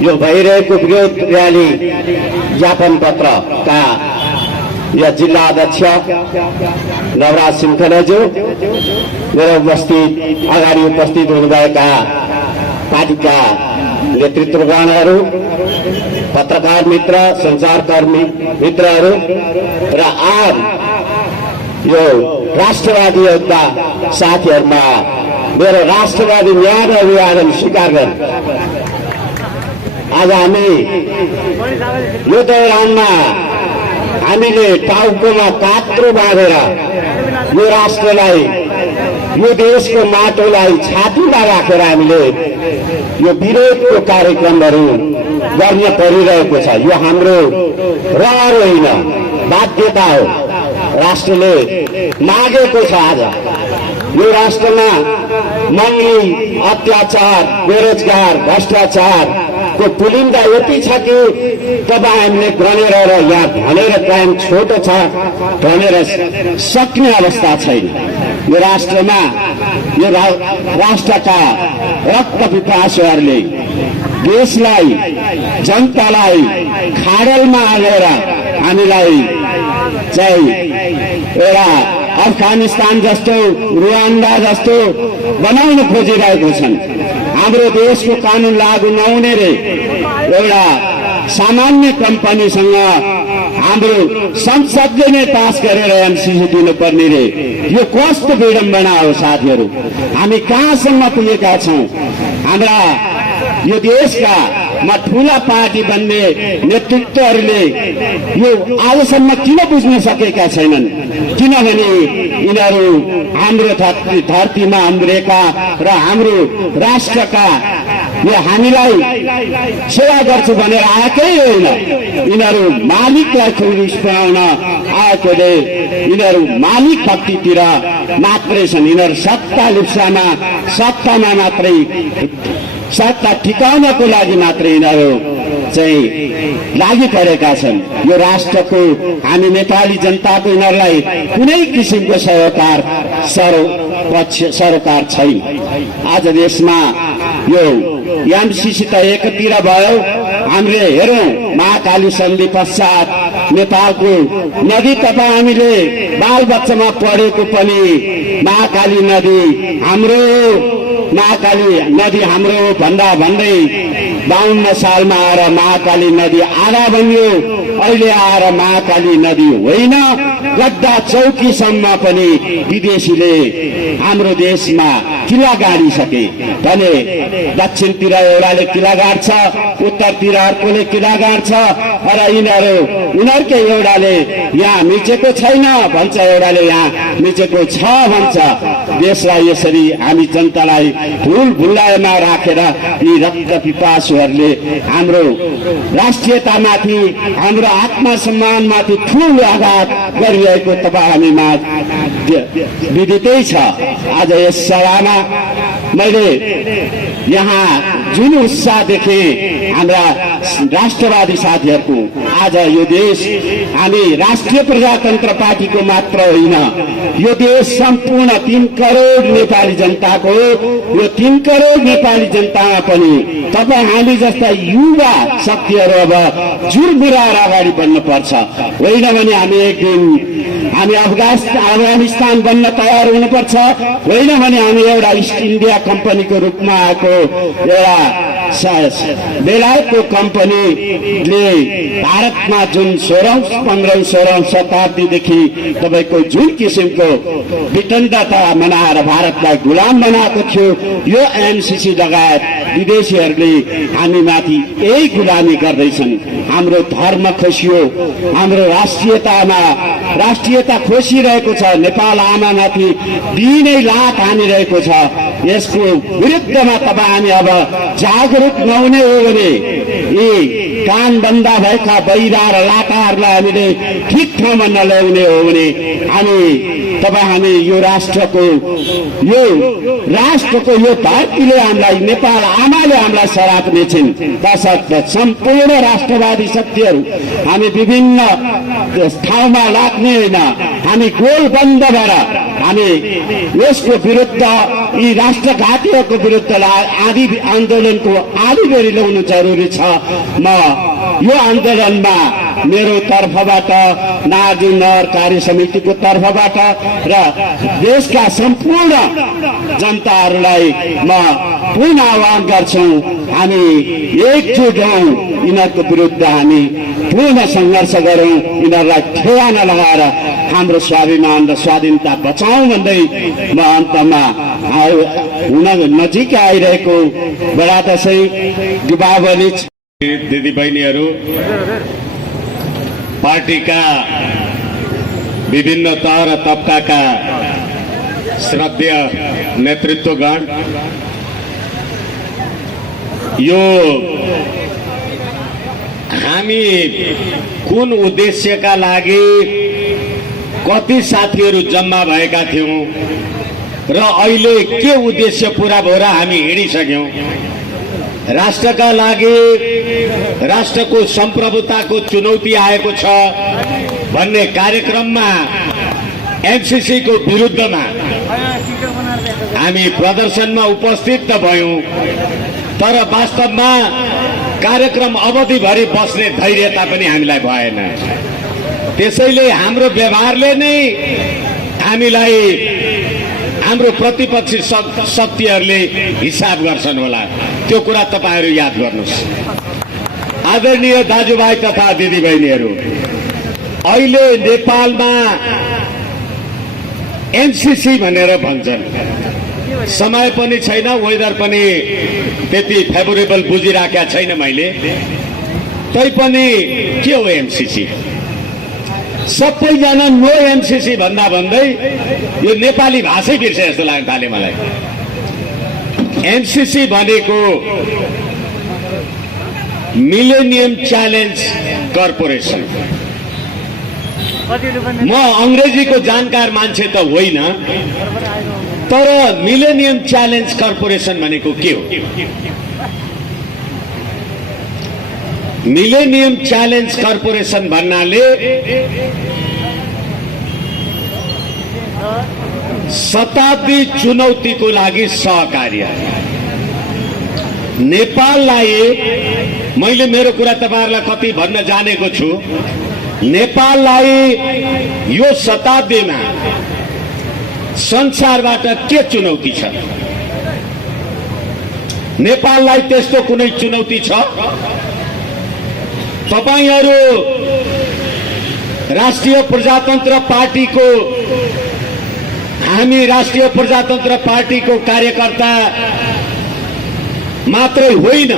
यो भइरहेको विरोध र्याली ज्ञापन पत्रका या जिल्ला अध्यक्ष नवराज सिंहखनाज्यू, मेरो अगाडि उपस्थित हुनुभएका पार्टीका नेतृत्वगणहरू, पत्रकार मित्र, सञ्चारकर्मी मित्रहरू र आम यो राष्ट्रवादी योद्धा साथीहरूमा मेरो राष्ट्रवादी न्याय र अभिवादन स्वीकार गर्नु। आज हामी यो दौरानमा हामीले टाउकोमा कात्रो बाँधेर यो राष्ट्रलाई, यो देशको माटोलाई छातीमा राखेर हामीले यो विरोधको कार्यक्रमहरू गर्न परिरहेको छ। यो हाम्रो रहर होइन, बाध्यता हो। राष्ट्रले मागेको छ। आज यो राष्ट्रमा महँगी, अत्याचार, बेरोजगार, भ्रष्टाचारको पुलिन्दा यति छ कि तपाईँ हामीले गनेर र यहाँ भनेर टाइम छोटो छ भनेर सक्ने अवस्था छैन। यो राष्ट्रमा यो राष्ट्रका रक्त पिपासुहरूले देशलाई, जनतालाई खाडलमा हालेर हामीलाई चाहिँ एउटा अफगानिस्तान जस्तो, रुवान्डा जस्तो बनाउन खोजिरहेको छन्। हाम्रो देशको कानुन लागू नहुने रे एउटा सामान्य कम्पनीसँग हाम्रो संसदले नै पास गरेर एमसीसी दिनुपर्ने रे। यो कस्तो विडम्बना हो साथीहरू। हामी कहाँसम्म पुगेका छौँ। हाम्रा यो देशका ठूला पार्टी बन्ने नेतृत्वहरूले यो आजसम्म किन बुझ्न सकेका छैनन्? किनभने यिनीहरू हाम्रो धरतीमा उम्रेका र हाम्रो राष्ट्रका यो हामीलाई सेवा गर्छु भनेर आएकै होइन। यिनीहरू मालिकलाई खुरुस बनाउन आएकोले यिनीहरू मालिक भक्तितिर मात्रै छन्। यिनीहरू सत्ता लिप्सामा, सत्तामा मात्रै, सत्ता ठिकाउनको लागि मात्रै यिनीहरू चाहिँ लागि परेका छन्। यो राष्ट्रको, हामी नेपाली जनताको यिनीहरूलाई कुनै किसिमको सरोकार छैन। आज देशमा यो एमसीसी त एकतिर भयो। हामीले हेरौँ महाकाली सन्धि पश्चात नेपालको नदी, तपाईँ हामीले बाल बच्चामा पढेको पनि महाकाली नदी हाम्रो, महाकाली नदी हाम्रो भन्दा भन्दै 52 सालमा आएर महाकाली नदी आधा बन्यो। अहिले आएर महाकाली नदी होइन, गड्डा चौकीसम्म पनि विदेशीले हाम्रो देशमा किल्ला गाडिसके भने दक्षिणतिर एउटाले किल्ला गाड्छ, उत्तरतिर अर्कोले किल्ला गाड्छ र उनीहरूकै एउटाले यहाँ मिचेको छैन भन्छ, एउटाले यहाँ मिचेको छ भन्छ। देशलाई यसरी हामी जनतालाई भुल भुलाइमा राखेर यी रक्त पिपासुहरूले हाम्रो राष्ट्रियतामाथि, हाम्रो आत्मसम्मानमाथि ठूलो आघात गरिरहेको तपाईँ हामीमा विदितै छ। आज यस सभामा मैले यहाँ जुन उत्साह देखेँ हाम्रा राष्ट्रवादी साथीहरूको आज यो देश हामी राष्ट्रिय प्रजातन्त्र पार्टीको मात्र होइन, यो देश सम्पूर्ण 3 करोड नेपाली जनताको हो। यो 3 करोड नेपाली जनतामा पनि तपाईँ हामी जस्ता युवा शक्तिहरू अब जुरबुराएर अगाडि बढ्नुपर्छ। होइन भने हामी एक दिन हामी अफगानिस्तान बन्न तयार हुनुपर्छ। होइन भने हामी एउटा इस्ट इन्डिया कम्पनीको रूपमा आएको एउटा बेलायतको कम्पनीले भारतमा जुन 16औं 15औं 16औं शताब्दीदेखि तपाईँको जुन किसिमको वितण्डता मनाएर भारतलाई गुलाम बनाएको थियो, यो एमसीसी लगायत विदेशीहरूले हामीमाथि यही गुलामी गर्दैछन्। हाम्रो धर्म खोसियो, हाम्रो राष्ट्रियता खोसिरहेको छ। नेपाल आमामाथि दिनै लात हानिरहेको छ। यसको विरुद्धमा तपाईँ हामी अब जागरुक नहुने हो भने यी कान बन्दा भएका बहिरा र लाटाहरूलाई हामीले ठिक ठाउँमा नल्याउने हो भने हामी यो राष्ट्रको यो धरतीले हामीलाई, नेपाल आमाले हामीलाई सराप्ने छिन्। तसर्थ सम्पूर्ण राष्ट्रवादी शक्तिहरू हामी विभिन्न ठाउँमा लाग्ने होइन, हामी गोलबन्द भएर हामी यसको विरुद्ध, यी राष्ट्रघातीहरूको विरुद्ध आदि आन्दोलनको आधीबेरी ल्याउनु जरुरी छ। म यो आन्दोलनमा मेरो तर्फबाट, नाजुन नगर कार्य समितिको तर्फबाट र देशका सम्पूर्ण जनताहरूलाई म पुनः आह्वान गर्छौँ, हामी एकजुट हौँ, यिनीहरूको विरुद्ध हामी पूर्ण सङ्घर्ष गरौँ, यिनीहरूलाई ठेगाना लगाएर हाम्रो स्वाभिमान र स्वाधीनता बचाउँ भन्दै म अन्तमा हुन नजिक आइरहेको बडा दशैं दीपावली दिदीबहिनीहरू, पार्टीका विभिन्न तह र तबकाका श्रद्धेय नेतृत्वगण, यो हामी कुन उद्देश्यका लागि कति साथीहरू जम्मा भएका थियौं र अहिले के उद्देश्य पूरा भएर हामी हिँडिसक्यौं, राष्ट्रका लागि राष्ट्रको सम्प्रभुताको चुनौती आएको छ भन्ने कार्यक्रममा एमसीसी को विरुद्धमा हामी प्रदर्शनमा उपस्थित त भयौं, तर वास्तवमा कार्यक्रम अवधिभरि बस्ने धैर्यता पनि हामीलाई भएन। त्यसैले हाम्रो व्यवहारले नै हामीलाई हाम्रो प्रतिपक्षी शक्तिहरूले हिसाब गर्छन् होला, त्यो कुरा तपाईहरु याद गर्नुस्। आदरणीय दाजुभाइ तथा दिदीबहिनीहरू, अहिले नेपालमा एमसीसी भनेर भन्छन्, समय पनि छैन, वेदर पनि त्यति फेभरेबल बुझिराखेका छैन मैले, तैपनि के हो एमसीसी? सबैजना नो एमसीसी भन्दा भन्दै यो नेपाली भाषै बिर्से जस्तो लाग्न थाल्यो मलाई। एमसीसी भनेको मिलेनियम च्यालेन्ज कर्पोरेसन। म अंग्रेजीको जानकार मान्छे त होइन, तर मिलेनियम च्यालेन्ज कर्पोरेसन भनेको के हो? मिलेनियम च्यालेन्ज कर्पोरेसन भन्नाले शताब्दी चुनौतीको लागि सहकार्य। नेपाललाई, मैले मेरो कुरा तपाईहरुलाई कति भन्न जानेको छु, नेपाललाई यो शताब्दीमा संसारबाट के चुनौती छ? नेपाललाई त्यस्तो कुनै चुनौती छ? तपाईहरु राष्ट्रिय प्रजातन्त्र पार्टीको, हामी राष्ट्रिय प्रजातन्त्र पार्टीको कार्यकर्ता मात्रै होइन,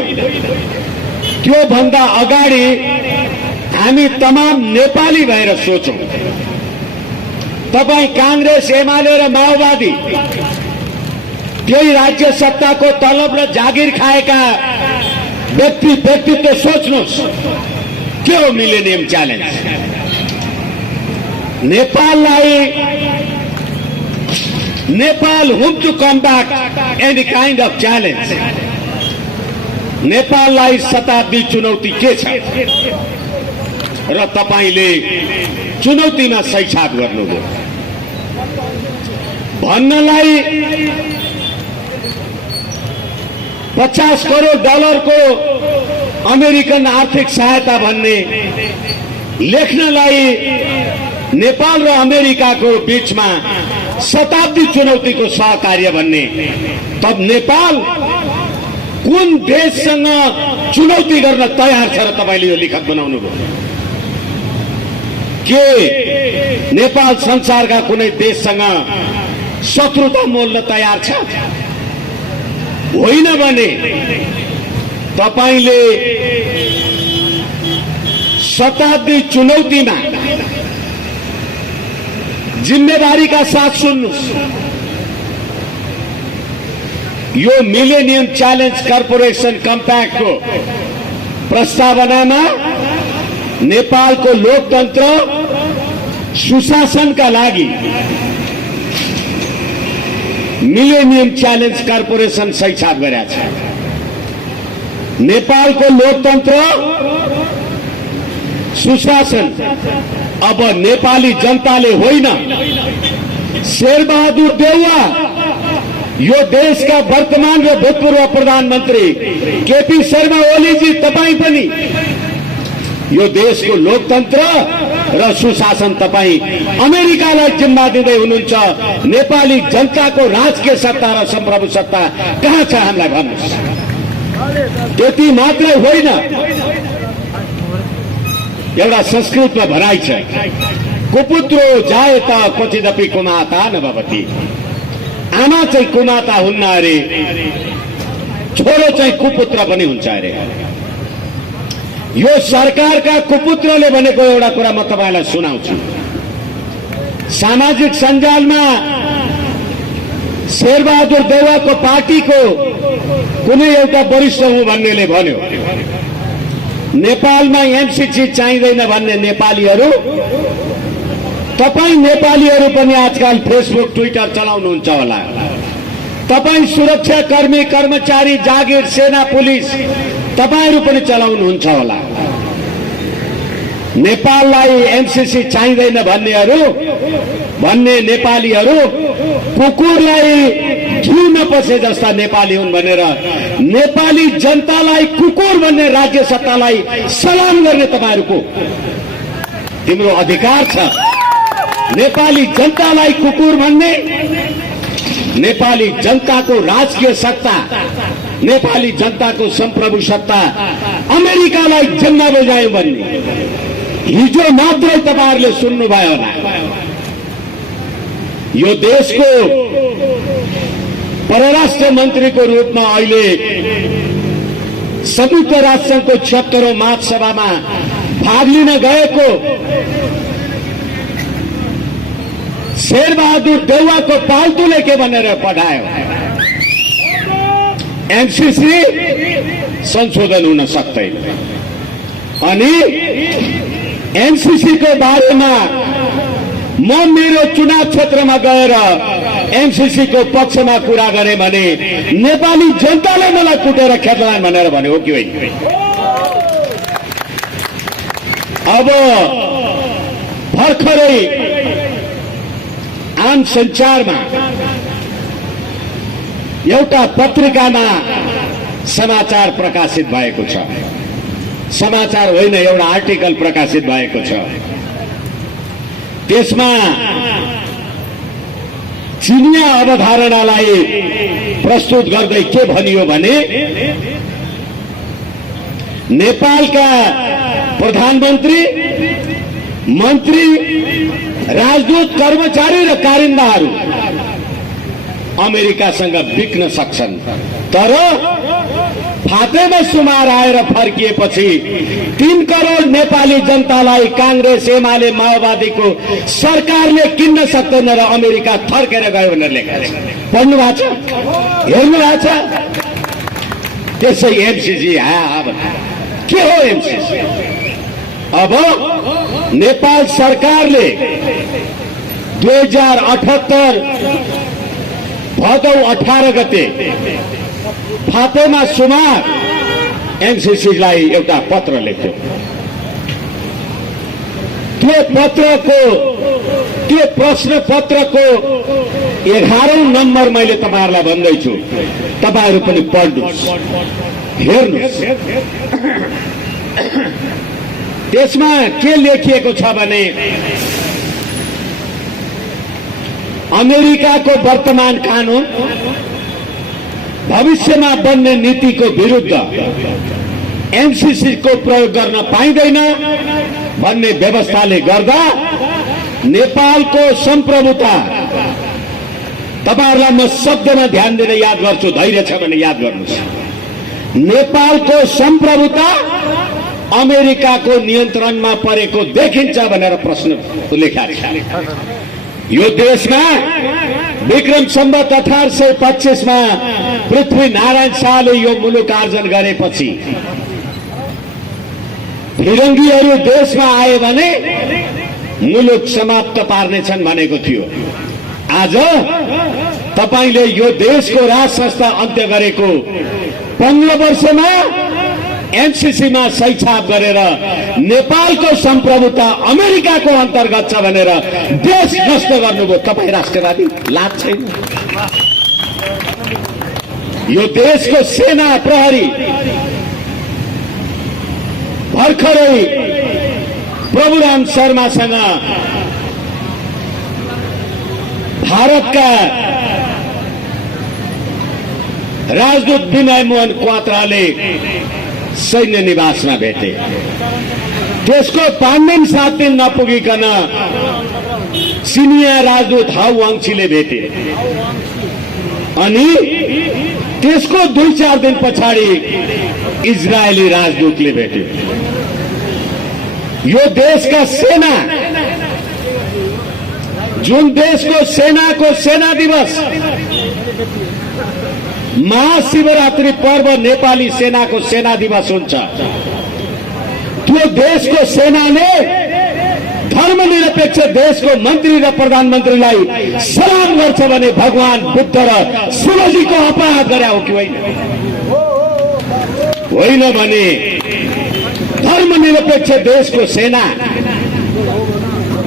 त्यो भन्दा अगाडि हामी तमाम नेपाली भएर सोचौं। तपाई कांग्रेस, एमाले र माओवादी त्यही राज्य सत्ताको तलब र जागिर खाएका व्यक्तित्व सोच्नुस्, के हो millennium challenge? Nepal whom to combat any kind of challenge. नेपाललाई शताब्दी चुनौती के छ र तपाईले चुनौतीमा सही छाप गर्नुभयो भन्नलाई 50 करोड डलरको अमेरिकन आर्थिक सहायता भन्ने लेख्नलाई नेपाल र अमेरिकाको बीचमा शताब्दी चुनौतीको सहकार्य भन्ने तब नेपाल कुन देशसँग चुनौती गर्न तयार छ र तपाईले यो लेखक बनाउनु भयो के नेपाल संसारका कुनै देशसँग शत्रुता मोल्न तयार छ होइन भने तपाईले शताब्दी चुनौतीमा जिम्मेदारीका साथ सुन्नुस् यो मिलेनियम च्यालेन्ज कर्पोरेसन कम्प्याक्टको प्रस्तावनामा नेपालको लोकतन्त्र सुशासनका लागि मिलेनियम च्यालेन्ज कर्पोरेसन सही छाप गरेको छ नेपालको लोकतन्त्र सुशासन अब नेपाली जनताले होइन शेरबहादुर देउवा यो देशका वर्तमान र भूतपूर्व प्रधानमन्त्री केपी शर्मा ओलीजी तपाई पनि यो देशको लोकतन्त्र र सुशासन तपाई अमेरिकालाई जिम्मा दिँदै हुनुहुन्छ नेपाली जनताको राजकीय सत्ता र सम्प्रभु सत्ता कहाँ छ हामीलाई भन्नुहोस् त्यति मात्रै होइन एउटा संस्कृतमा भनाइ छ कुपुत्रो जायत क्वचिदपि कुमाता न भवति आमा चाहिँ कुमाता हुन्न अरे छोरो चाहिँ कुपुत्र पनि हुन्छ अरे यो सरकारका कुपुत्रले भनेको एउटा कुरा म तपाईलाई सुनाउँछु सामाजिक सञ्जालमा शेरबहादुर देउवाको पार्टीको कुनै एउटा वरिष्ठ हुँ भन्नेले भन्यो नेपालमा एमसीसी चाहिँदैन भन्ने नेपालीहरू तपाई नेपालीहरू पनि आजकल फेसबुक ट्विटर चलाउनुहुन्छ होला तपाई सुरक्षा कर्मी कर्मचारी जागिर सेना पुलिस तपाईहरू पनि चलाउनुहुन्छ होला नेपाललाई एमसीसी चाहिँदैन भन्ने नेपालीहरू कुकुरलाई घिउ नपसे जस्ता नेपाली हुन् भनेर नेपाली जनतालाई कुकुर भन्ने राज्य सत्तालाई सलाम गर्ने तपाईहरूको तिम्रो अधिकार छ नेपाली जनतालाई कुकुर भन्ने नेपाली जनताको राजकीय सत्ता नेपाली जनताको सम्प्रभु सत्ता अमेरिकालाई जिम्मा बजायो भन्ने हिजो मात्रै तपाईहरूले सुन्नुभयो होला यो देशको परराष्ट्र मन्त्रीको रूपमा अहिले संयुक्त राष्ट्रसङ्घको 76औं महासभामा भाग लिन गएको शेरबहादुर देउवाको पाल्तुले के भनेर पठायो एमसीसी संशोधन हुन सक्दैन अनि एमसीसी को बारेमा म मेरो चुनाव क्षेत्रमा गएर एमसीसी को पक्षमा कुरा गरे भने नेपाली जनताले मलाई कुटेर खेद्लान् भनेर भने हो कि होइन अब भर्खरै आम संचारमा एउटा पत्रिकामा समाचार प्रकाशित भएको छ समाचार होइन एउटा आर्टिकल प्रकाशित भएको छ त्यसमा चिनिया अवधारणालाई प्रस्तुत गर्दै के भनियो भने नेपालका प्रधानमन्त्री मन्त्री राजदूत कर्मचारी र कारिन्दाहरू अमेरिकासँग बिक्न सक्छन् तर फातेमा सुमार आएर फर्किएपछि 3 करोड नेपाली जनतालाई कांग्रेस एमाले माओवादीको सरकारले किन्न सक्दैन र अमेरिका थर्केर गयो भनेर लेखेको छ पढ्नु भएको छ हेर्नु भएको छ त्यसै एमसीसी के हो एमसीसी अब नेपाल सरकारले 2078 भदौ 18 गते फातेमा सुमार एनसीसीलाई एउटा पत्र लेख्यो। त्यो प्रश्न पत्रको 11औं नम्बर मैले तपाईहरुलाई भन्दैछु, तपाईहरु पनि पढ्नुस्, हेर्नुस्। त्यसमा के लेखिएको छ भने अमेरिकाको वर्तमान कानून भविष्यमा बन्ने नीतिको विरुद्ध एनसीसी को प्रयोग गर्न पाइँदैन भन्ने व्यवस्थाले गर्दा नेपालको सम्प्रभुता, तपाईहरुलाई म शब्दमा ध्यान दिन याद गर्छु, धैर्य छ भने याद गर्नुस्, नेपालको सम्प्रभुता अमेरिकाको नियन्त्रणमा परेको देखिन्छ भनेर प्रश्न लेखाएको छ। यो देशमा विक्रम सम्वत 1825 मा पृथ्वी नारायण शाहले यो मुलुक आर्जन गरेपछि फिरङ्गीहरू देशमा आए भने मुलुक समाप्त पार्नेछन् भनेको थियो। आज तपाईले यो देशको राज संस्था अन्त्य गरेको 15 वर्षमा एनसीसी मा सही छाप गरेर नेपालको सम्प्रभुता अमेरिकाको अन्तर्गत छ भनेर देश नष्ट गर्नुभयो। तपाई राष्ट्रवादी लाज छैन? यो देशको सेना प्रहरी भर्खरै प्रभुराम शर्मासँग भारतका राजदूत विनय मोहन क्वात्राले सैन्य निवासमा भेटे। त्यसको 5 दिन 7 दिन नपुगिकन सिनियर राजदूत हाउ वाङछीले भेटे अनि त्यसको 2-4 दिन पछाडि इजरायली राजदूतले भेटे। यो देशका सेना, जुन देशको सेनाको सेना दिवस महाशिवरात्रि पर्व नेपाली सेनाको सेना दिवस हुन्छ, त्यो देशको सेनाले धर्मनिरपेक्ष देशको मन्त्री र प्रधानमन्त्रीलाई सलाम गर्छ भने भगवान बुद्ध र शिवजीको अपराध गरे हो कि होइन भने धर्मनिरपेक्ष देशको सेना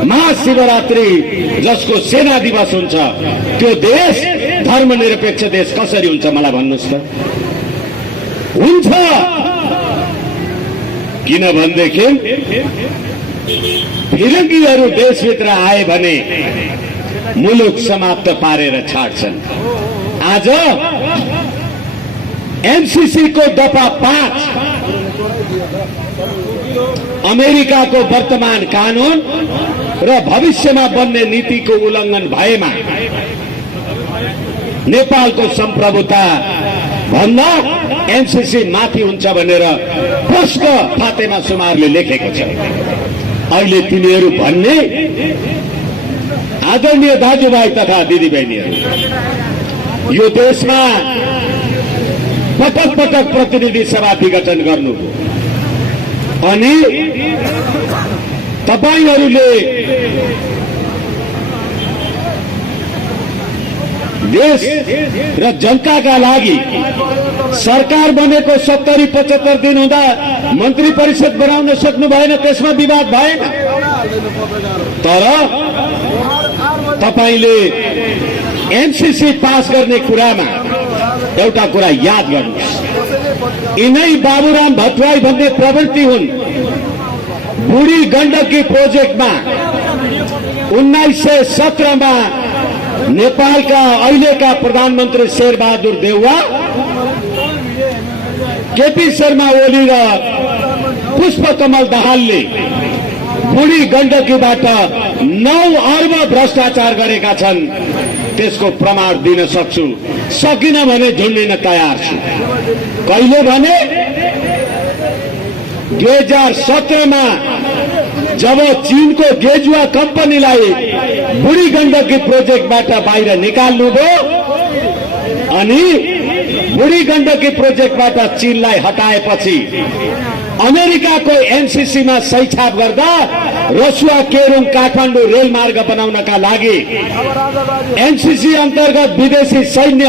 महाशिवरात्रि जसको सेना दिवस हुन्छ, त्यो देश धर्मनिरपेक्ष देश कसरी हुन्छ मलाई भन्नुस् त? हुन्छ किनभनेदेखि फिरङ्गीहरू देशभित्र आए भने मुलुक समाप्त पारेर छाड्छन्। आज एमसीसी को दफा 5 अमेरिकाको वर्तमान कानून र भविष्यमा बन्ने नीतिको उल्लङ्घन भएमा नेपालको सम्प्रभुता भन्दा एमसीसी माथि हुन्छ भनेर प्रश्न फातेमा सुमारले लेखेको छ। अहिले तिनीहरू भन्ने आदरणीय दाजुभाइ तथा दिदीबहिनीहरू, यो देशमा पटक पटक प्रतिनिधि सभा विघटन गर्नु अनि तपाईहरूले देश र जनताका लागि सरकार बनेको 70-75 दिन हुँदा मन्त्री परिषद बनाउन सक्नु भएन, त्यसमा विवाद भएन। तर तपाईले एमसीसी पास गर्ने कुरामा एउटा कुरा याद गर्नुहोस्, यिनै बाबुराम भट्टराई भन्ने प्रवृत्ति हुन्। बुढी गण्डकी प्रोजेक्टमा 1917 मा नेपालका अहिलेका प्रधानमन्त्री शेरबहादुर देउवा, केपी शर्मा ओली र पुष्पकमल दाहालले बुढी गण्डकीबाट 9 अर्ब भ्रष्टाचार गरेका छन्। त्यसको प्रमाण दिन सक्छु, सकिन भने झुन्डिन तयार छु। कहिले भने 2017 मा जब चीनको गेजुवा कम्पनीलाई बुढी गण्डकी प्रोजेक्टबाट बाहिर निकाल्नुभयो अनि बुढी गण्डकी प्रोजेक्टबाट चीनलाई हटाएपछि अमेरिकाको एनसीसीमा सही छाप गर्दा रसुवा केरुङ काठमाडौँ रेलमार्ग बनाउनका लागि एनसीसी अन्तर्गत विदेशी सैन्य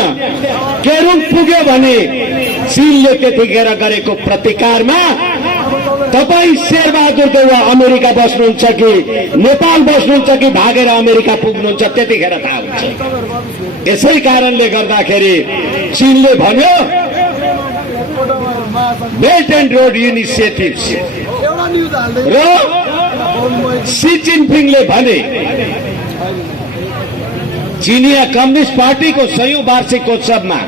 केरुङ पुग्यो भने चीनले त्यतिखेर गरेको प्रतिकारमा तपाईँ शेरबहादुर देउवा अमेरिका बस्नुहुन्छ कि नेपाल बस्नुहुन्छ कि भागेर अमेरिका पुग्नुहुन्छ त्यतिखेर थाहा हुन्छ। यसै कारणले गर्दाखेरि चीनले भन्यो बेल्ट एन्ड रोड इनिसिएटिभ्स र सी जिनपिङले भने चिनिया कम्युनिस्ट पार्टीको 100औं वार्षिकोत्सवमा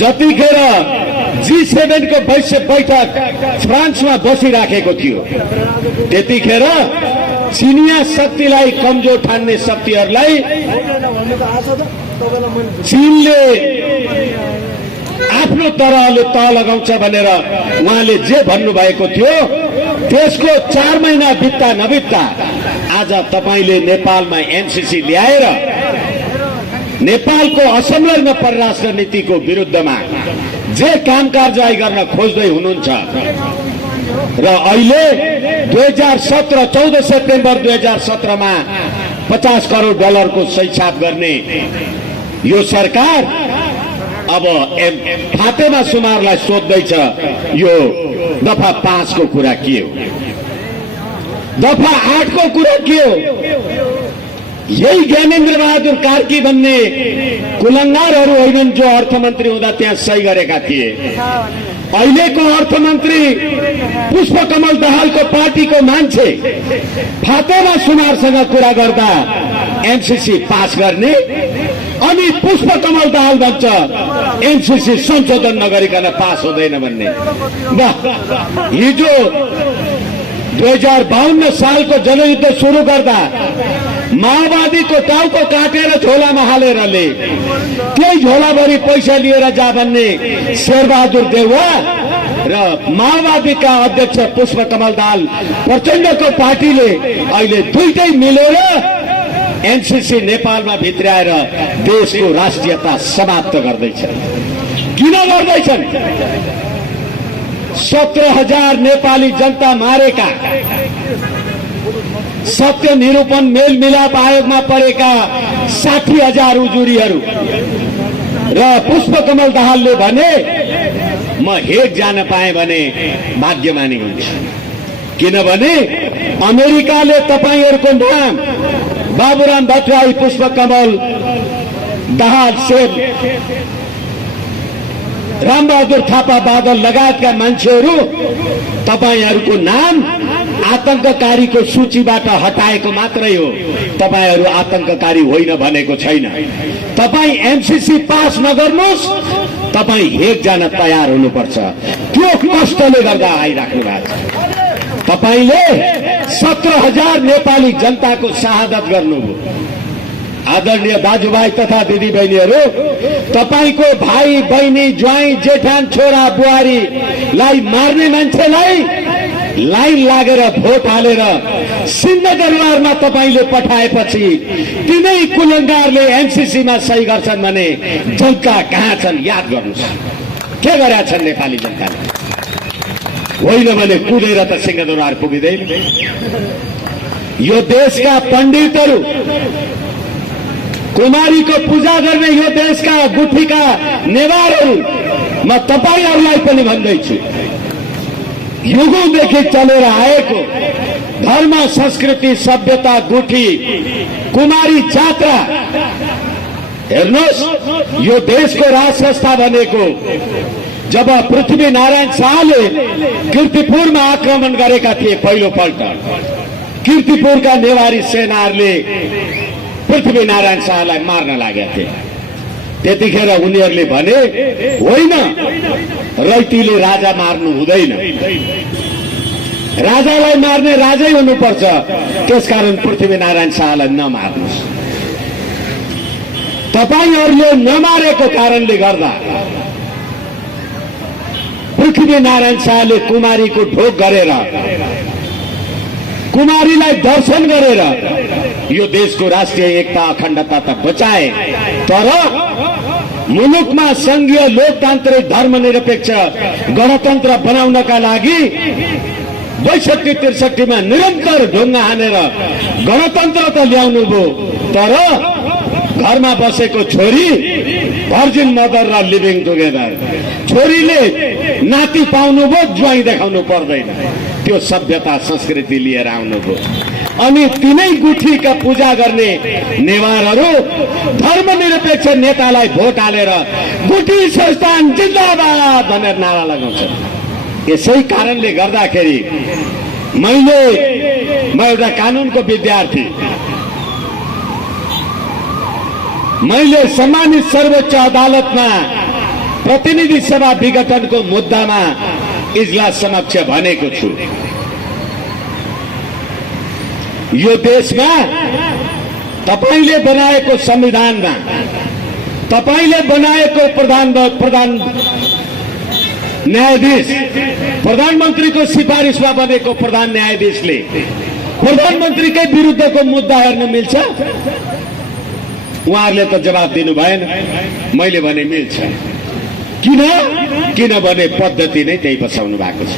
जतिखेर G7 को बैठक फ्रान्समा बसिराखेको थियो त्यतिखेर चिनिया शक्तिलाई कमजोर ठान्ने शक्तिहरूलाई चीनले आफ्नो तरहले तह लगाउँछ भनेर उहाँले जे भन्नुभएको थियो त्यसको 4 महिना बित्दा नबित्दा आज तपाईले नेपालमा एमसीसी ल्याएर नेपालको असंलग्न परराष्ट्र नीतिको विरुद्धमा जे काम कारबाही गर्न खोज्दै हुनुहुन्छ र अहिले 14 सेप्टेम्बर 2017 मा 50 करोड डलरको सही छाप गर्ने यो सरकार अब फातेमा सुमारलाई सोध्दैछ यो दफा 5 को कुरा के हो, दफा 8 को कुरा के हो। यही ज्ञानेन्द्र बहादुर कार्की भन्ने कुलङ्गारहरू होइनन् जो अर्थमन्त्री हुँदा त्यहाँ सही गरेका थिए। अहिलेको अर्थमन्त्री पुष्पकमल दाहालको पार्टीको मान्छे फातेमा सुमारसँग कुरा गर्दा एमसीसी पास गर्ने अनि पुष्पकमल दाहाल भन्छ एमसीसी संशोधन नगरिकन पास हुँदैन भन्ने। हिजो 2052 सालको जनयुद्ध सुरु गर्दा माओवादीको टाउको काटेर झोलामा हालेरले त्यही झोलाभरि पैसा लिएर जा भन्ने शेरबहादुर देउवा र माओवादीका अध्यक्ष पुष्पकमल दाहाल प्रचण्डको पार्टीले अहिले दुईटै मिलेर एमसीसी नेपालमा भित्राएर देशको राष्ट्रियता समाप्त गर्दैछ। किन गर्दैछन्? 17,000 नेपाली जनता मारेका, सत्य निरूपण मेलमिलाप आयोगमा परेका 60,000 उजुरीहरू र पुष्पकमल दाहालले भने म हेग जान पाएँ भने भाग्यमानी हुन्छु, किनभने अमेरिकाले तपाईहरूको नाम बाबुराम भट्टराई, पुष्पकमल दाहाल, रामबहादुर थापा, बादल लगायतका मान्छेहरू तपाईहरूको नाम आतंककारीको सूचीबाट हटाएको मात्रै हो, तपाईहरू आतंककारी होइन भनेको छैन। तपाईँ एमसीसी पास नगर्नुहोस्, तपाईँ हेग जान तयार हुनुपर्छ। त्यो कष्टले गर्दा आइराख्नु भएको छ। तपाईले 17,000 नेपाली जनताको शहादत गर्नुभयो। आदरणीय दाजुभाइ तथा दिदीबहिनीहरू, तपाईको भाइ बहिनी ज्वाइँ जेठान छोरा बुहारीलाई मार्ने मान्छेलाई लाइन लागेर भोट हालेर सिंहदरबारमा तपाईले पठाएपछि तिनै कुलङ्गारले एमसीसीमा सही गर्छन् भने जनता कहाँ छन् याद गर्नुहोस्। के गरेका छन् नेपाली जनताले? होइन भने कुदेर त सिंहदरबार पुगिँदैन। यो देशका पण्डितहरू, कुमारीको पूजा गर्ने यो देशका गुठीका नेवारहरू, म तपाईहरूलाई पनि भन्दैछु, युगौंदेखि चलेर आएको धर्म, संस्कृति, सभ्यता, गुठी, कुमारी जात्रा, हेर्नुहोस् यो देशको राज संस्था भनेको जब पृथ्वी नारायण शाहले कीर्तिपुरमा आक्रमण गरेका थिए पहिलो पल्ट, कीर्तिपुरका नेवारी सेनाहरूले पृथ्वी नारायण शाहलाई मार्न लागेका थिए। त्यतिखेर उनीहरूले भने होइन, रैतीले राजा मार्नु हुँदैन, राजालाई मार्ने राजै हुनुपर्छ, त्यसकारण पृथ्वी नारायण शाहलाई नमार्नुहोस्। तपाईहरूले नमारेको कारणले गर्दा पृथ्वी नारायण शाहले कुमारीको ढोक गरेर, कुमारीलाई दर्शन गरेर यो देशको राष्ट्रिय एकता अखण्डता त बचाए, तर मुलुकमा संघीय लोकतान्त्रिक धर्मनिरपेक्ष गणतन्त्र बनाउनका लागि 62-63 मा निरन्तर ढुङ्गा हानेर गणतन्त्र त ल्याउनु भयो, तर घरमा बसेको छोरी भर्जिन मदर र लिभिङ टुगेदर। छोरीले नाति पाउनुभयो, ज्वाइँ देखाउनु पर्दैन, त्यो सभ्यता संस्कृति लिएर आउनुभयो। अनि तिनै गुठीका पूजा गर्ने नेवारहरू धर्मनिरपेक्ष नेतालाई भोट हालेर गुठी संस्थान जिन्दाबाद भनेर नारा लगाउँछन्। यसै कारणले गर्दाखेरि म एउटा कानुनको विद्यार्थी, मैले सम्मानित सर्वोच्च अदालतमा प्रतिनिधि सभा विघटनको मुद्दामा इजलास समक्ष भनेको छु, यो देशमा तपाईले बनाएको संविधानमा, तपाईले बनाएको प्रधान न्यायाधीश, प्रधानमन्त्रीको सिफारिसमा बनेको प्रधान न्यायाधीशले प्रधानमन्त्रीकै विरुद्धको मुद्दा हेर्न मिल्छ? उहाँहरूले त जवाब दिनु भएन। मैले भने मिल्छ। किनभने पद्धति नै त्यही बसाउनु भएको छ।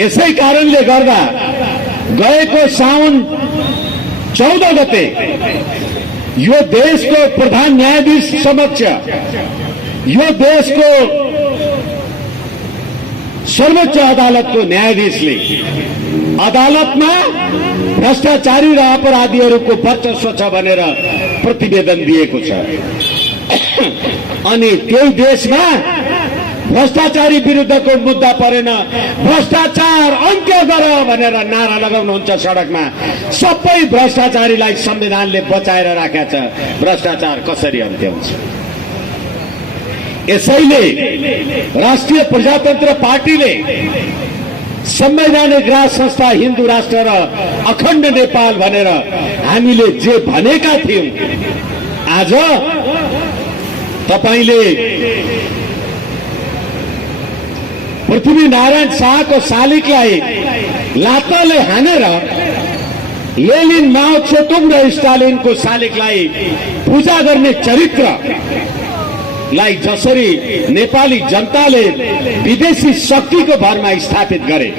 यसै कारणले गर्दा गएको साउन 14 गते यो देशको प्रधान न्यायाधीश समक्ष, यो देशको सर्वोच्च अदालतको न्यायाधीशले अदालतमा भ्रष्टाचारी र अपराधीहरूको वर्चस्व छ भनेर प्रतिवेदन दिएको छ। अनि त्यही देशमा भ्रष्टाचारी विरुद्धको मुद्दा परेन, भ्रष्टाचार अन्त्य गर भनेर नारा लगाउनुहुन्छ सडकमा। सबै भ्रष्टाचारीलाई संविधानले बचाएर राखेको छ। भ्रष्टाचार कसरी अन्त्य हुन्छ? यसैले राष्ट्रिय प्रजातन्त्र पार्टीले संवैधानिक राज संस्था हिन्दू राष्ट्र र अखण्ड नेपाल भनेर हामीले जे भनेका थियौं, आज तपाईले पृथ्वीनारायण शाहको शालिगलाई लातले हानेर लेनिन, माओ त्से-तुङ र स्टालिनको शालिगलाई पूजा गर्ने चरित्रलाई जसरी नेपाली जनताले विदेशी शक्तिको भरमा स्थापित गरे,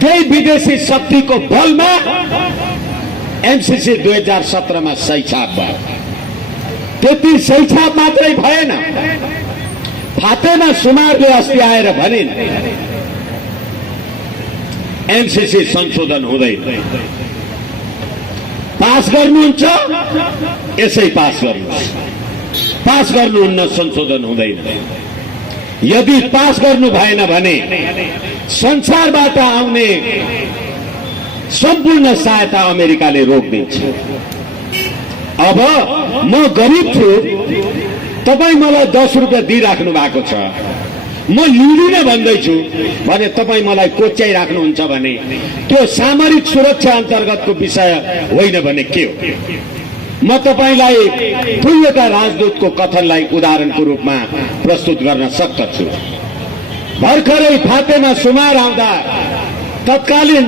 त्यही विदेशी शक्तिको बलमा एमसीसी 2017 मा सही छाप भयो। त्यति सही छाप मात्रै भएन, फातेमा सुमारले अस्ति आएर भनिन् एमसीसी संशोधन हुँदैन। पास गर्नुहुन्छ, यसै पास गर्नुहोस्, पास गर्नुहुन्न, संशोधन हुँदैन। यदि पास गर्नु भएन भने संसारबाट आउने सम्पूर्ण सहायता अमेरिकाले रोकिदिन्छ। अब म गरिब छु, तपाई मलाई 10 रुपियाँ दिइराख्नु भएको छ, म लिँदिन भन्दैछु भने तपाई मलाई कोच्याइराख्नुहुन्छ भने त्यो सामरिक सुरक्षा अन्तर्गतको विषय होइन भने के हो? म तपाईलाई ठुलोटा राजदूतको कथनलाई उदाहरणको रूपमा प्रस्तुत गर्न सक्दछु। भर्खरै फातेमा सुमार आउँदा तत्कालीन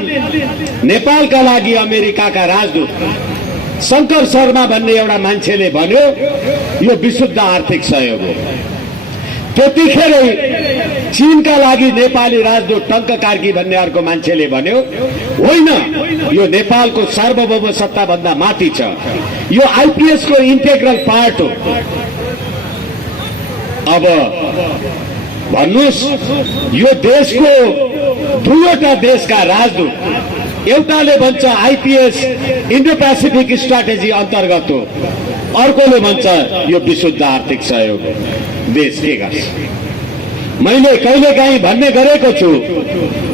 नेपालका लागि अमेरिकाका राजदूत शंकर शर्मा भन्ने एउटा मान्छेले भन्यो यो विशुद्ध आर्थिक सहयोग हो। त्यतिखेरै चीनका लागि नेपाली राजदूत टंक कार्की भन्ने अर्को मान्छेले भन्यो होइन, यो नेपालको सार्वभौम सत्ता भन्दा माथि छ, यो आईपीएस को इन्टेग्रल पार्ट हो। अब भन्नुस्, यो देशको दुईवटा देशका राजदूत, एउटाले भन्छ आईपीएस इन्डो पेसिफिक स्ट्राटेजी अन्तर्गत हो, अर्कोले भन्छ यो विशुद्ध आर्थिक सहयोग हो। देश के गर्छ? मैले कहिलेकाहीँ भन्ने गरेको छु,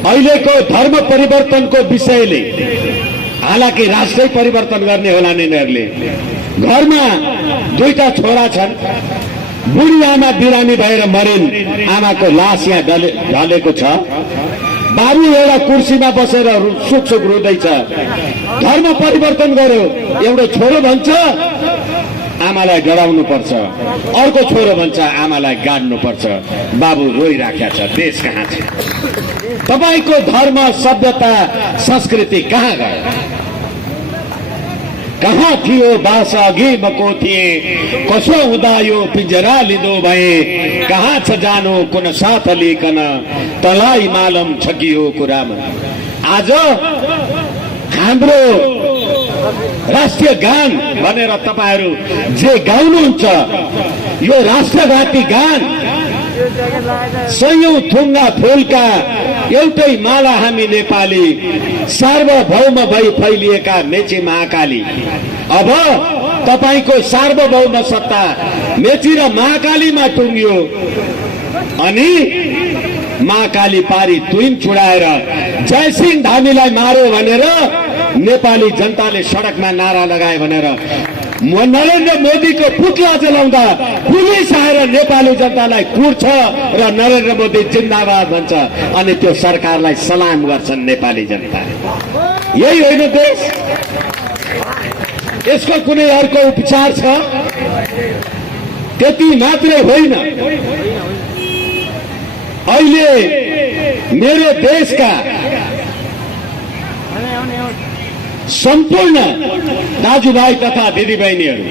अहिलेको धर्म परिवर्तनको विषयले, हालाकि राष्ट्रै परिवर्तन गर्ने होला यिनीहरूले। घरमा दुईटा छोरा छन्, बुढी आमा बिरामी भएर मरिन्, आमाको लास यहाँ ढलेको छ, बाबु एउटा कुर्सीमा बसेर सुख सुख रुँदैछ। धर्म परिवर्तन गर्यो, एउटा छोरो भन्छ आमालाई डराउनु पर्छ, अर्को छोरो भन्छ आमालाई गाड्नु पर्छ। बाबु रोइराखेका छ, देश कहाँ छ? तपाईको धर्म, सभ्यता, संस्कृति कहाँ गयो? कहाँ थियो बास अघि मको थिए, कसो हुँदा यो पिंजरा लिँदो भए, कहाँ छ जानु कुन साथ लिकन, तलाई मालम छकियो कुरामा। आज हाम्रो राष्ट्रिय गान भनेर तपाईहरू जे गाउनुहुन्छ यो राष्ट्रघाती गान सयौं थुङ्गा फुलका एउटै माला हामी नेपाली, सार्वभौम भई फैलिएका मेची महाकाली। अब तपाईको सार्वभौम सत्ता मेची र महाकालीमा टुङ्गियो अनि महाकाली पारी तुइन चुडाएर जयसिंह धामीलाई मार्यो भनेर नेपाली जनताले सडकमा नारा लगाए भनेर नरेन्द्र मोदीको पुतला जलाउँदा पुलिस आएर नेपाली जनतालाई कुट्छ र नरेन्द्र मोदी जिन्दाबाद भन्छ अनि त्यो सरकारलाई सलाम गर्छन् नेपाली जनता। यही होइन देश? यसको कुनै अर्को उपचार छ? त्यति मात्रै होइन, अहिले मेरो देशका सम्पूर्ण दाजुभाइ तथा दिदीबहिनीहरू,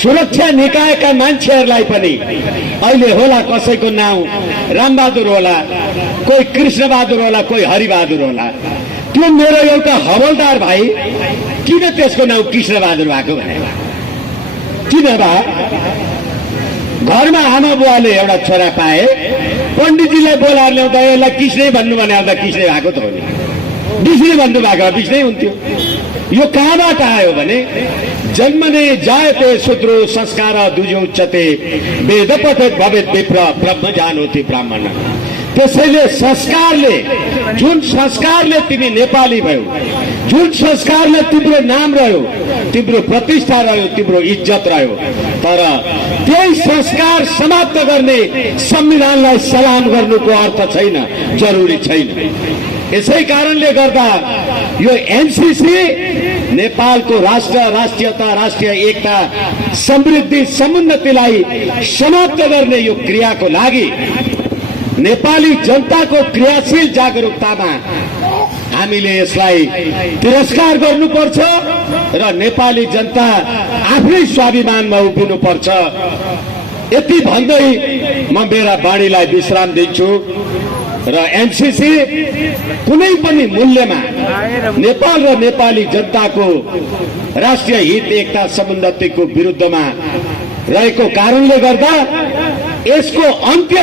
सुरक्षा निकायका मान्छेहरूलाई पनि अहिले होला कसैको नाउँ रामबहादुर होला, कोही कृष्णबहादुर होला, कोही हरिबहादुर होला, त्यो मेरो एउटा हवलदार भाइ किन त्यसको नाउँ कृष्णबहादुर भएको भने किन बा? घरमा आमा बुवाले एउटा छोरा पाए, पण्डितजीलाई बोलाएर ल्याउँदा यसलाई कृष्णै भन्नु भने आउँदा कृष्णै भएको त हो नि, विष्णु भन्नु भएको विष्णै हुन्थ्यो। यो कहाँबाट आयो भने जन्मने जायते शूद्रो संस्कार दुजो उच्चते वेद पठेत भवेत विप्र ब्रह्म जानोति ब्राह्मण। त्यसैले संस्कारले, जुन संस्कारले तिमी नेपाली भयो, जुन संस्कारले तिम्रो नाम रह्यो, तिम्रो प्रतिष्ठा रह्यो, तिम्रो इज्जत रह्यो, तर त्यही संस्कार समाप्त गर्ने संविधानलाई सलाम गर्नुको अर्थ छैन, जरुरी छैन। यसै कारणले गर्दा यो एनसीसी नेपालको राष्ट्र, राष्ट्रियता, राष्ट्रिय एकता, समृद्धि, समुन्नतिलाई समाप्त गर्ने यो क्रियाको लागि नेपाली जनताको क्रियाशील जागरुकतामा हामीले यसलाई तिरस्कार गर्नुपर्छ र नेपाली जनता आफ्नै स्वाभिमानमा उभिनुपर्छ। यति भन्दै म मेरा बाणीलाई विश्राम दिन्छु र एनसीसी कुनै पनि मूल्यमा नेपाल र नेपाली जनताको राष्ट्रिय हित, एकता, समुन्नतिको विरुद्धमा रहेको कारणले गर्दा यसको अन्त्य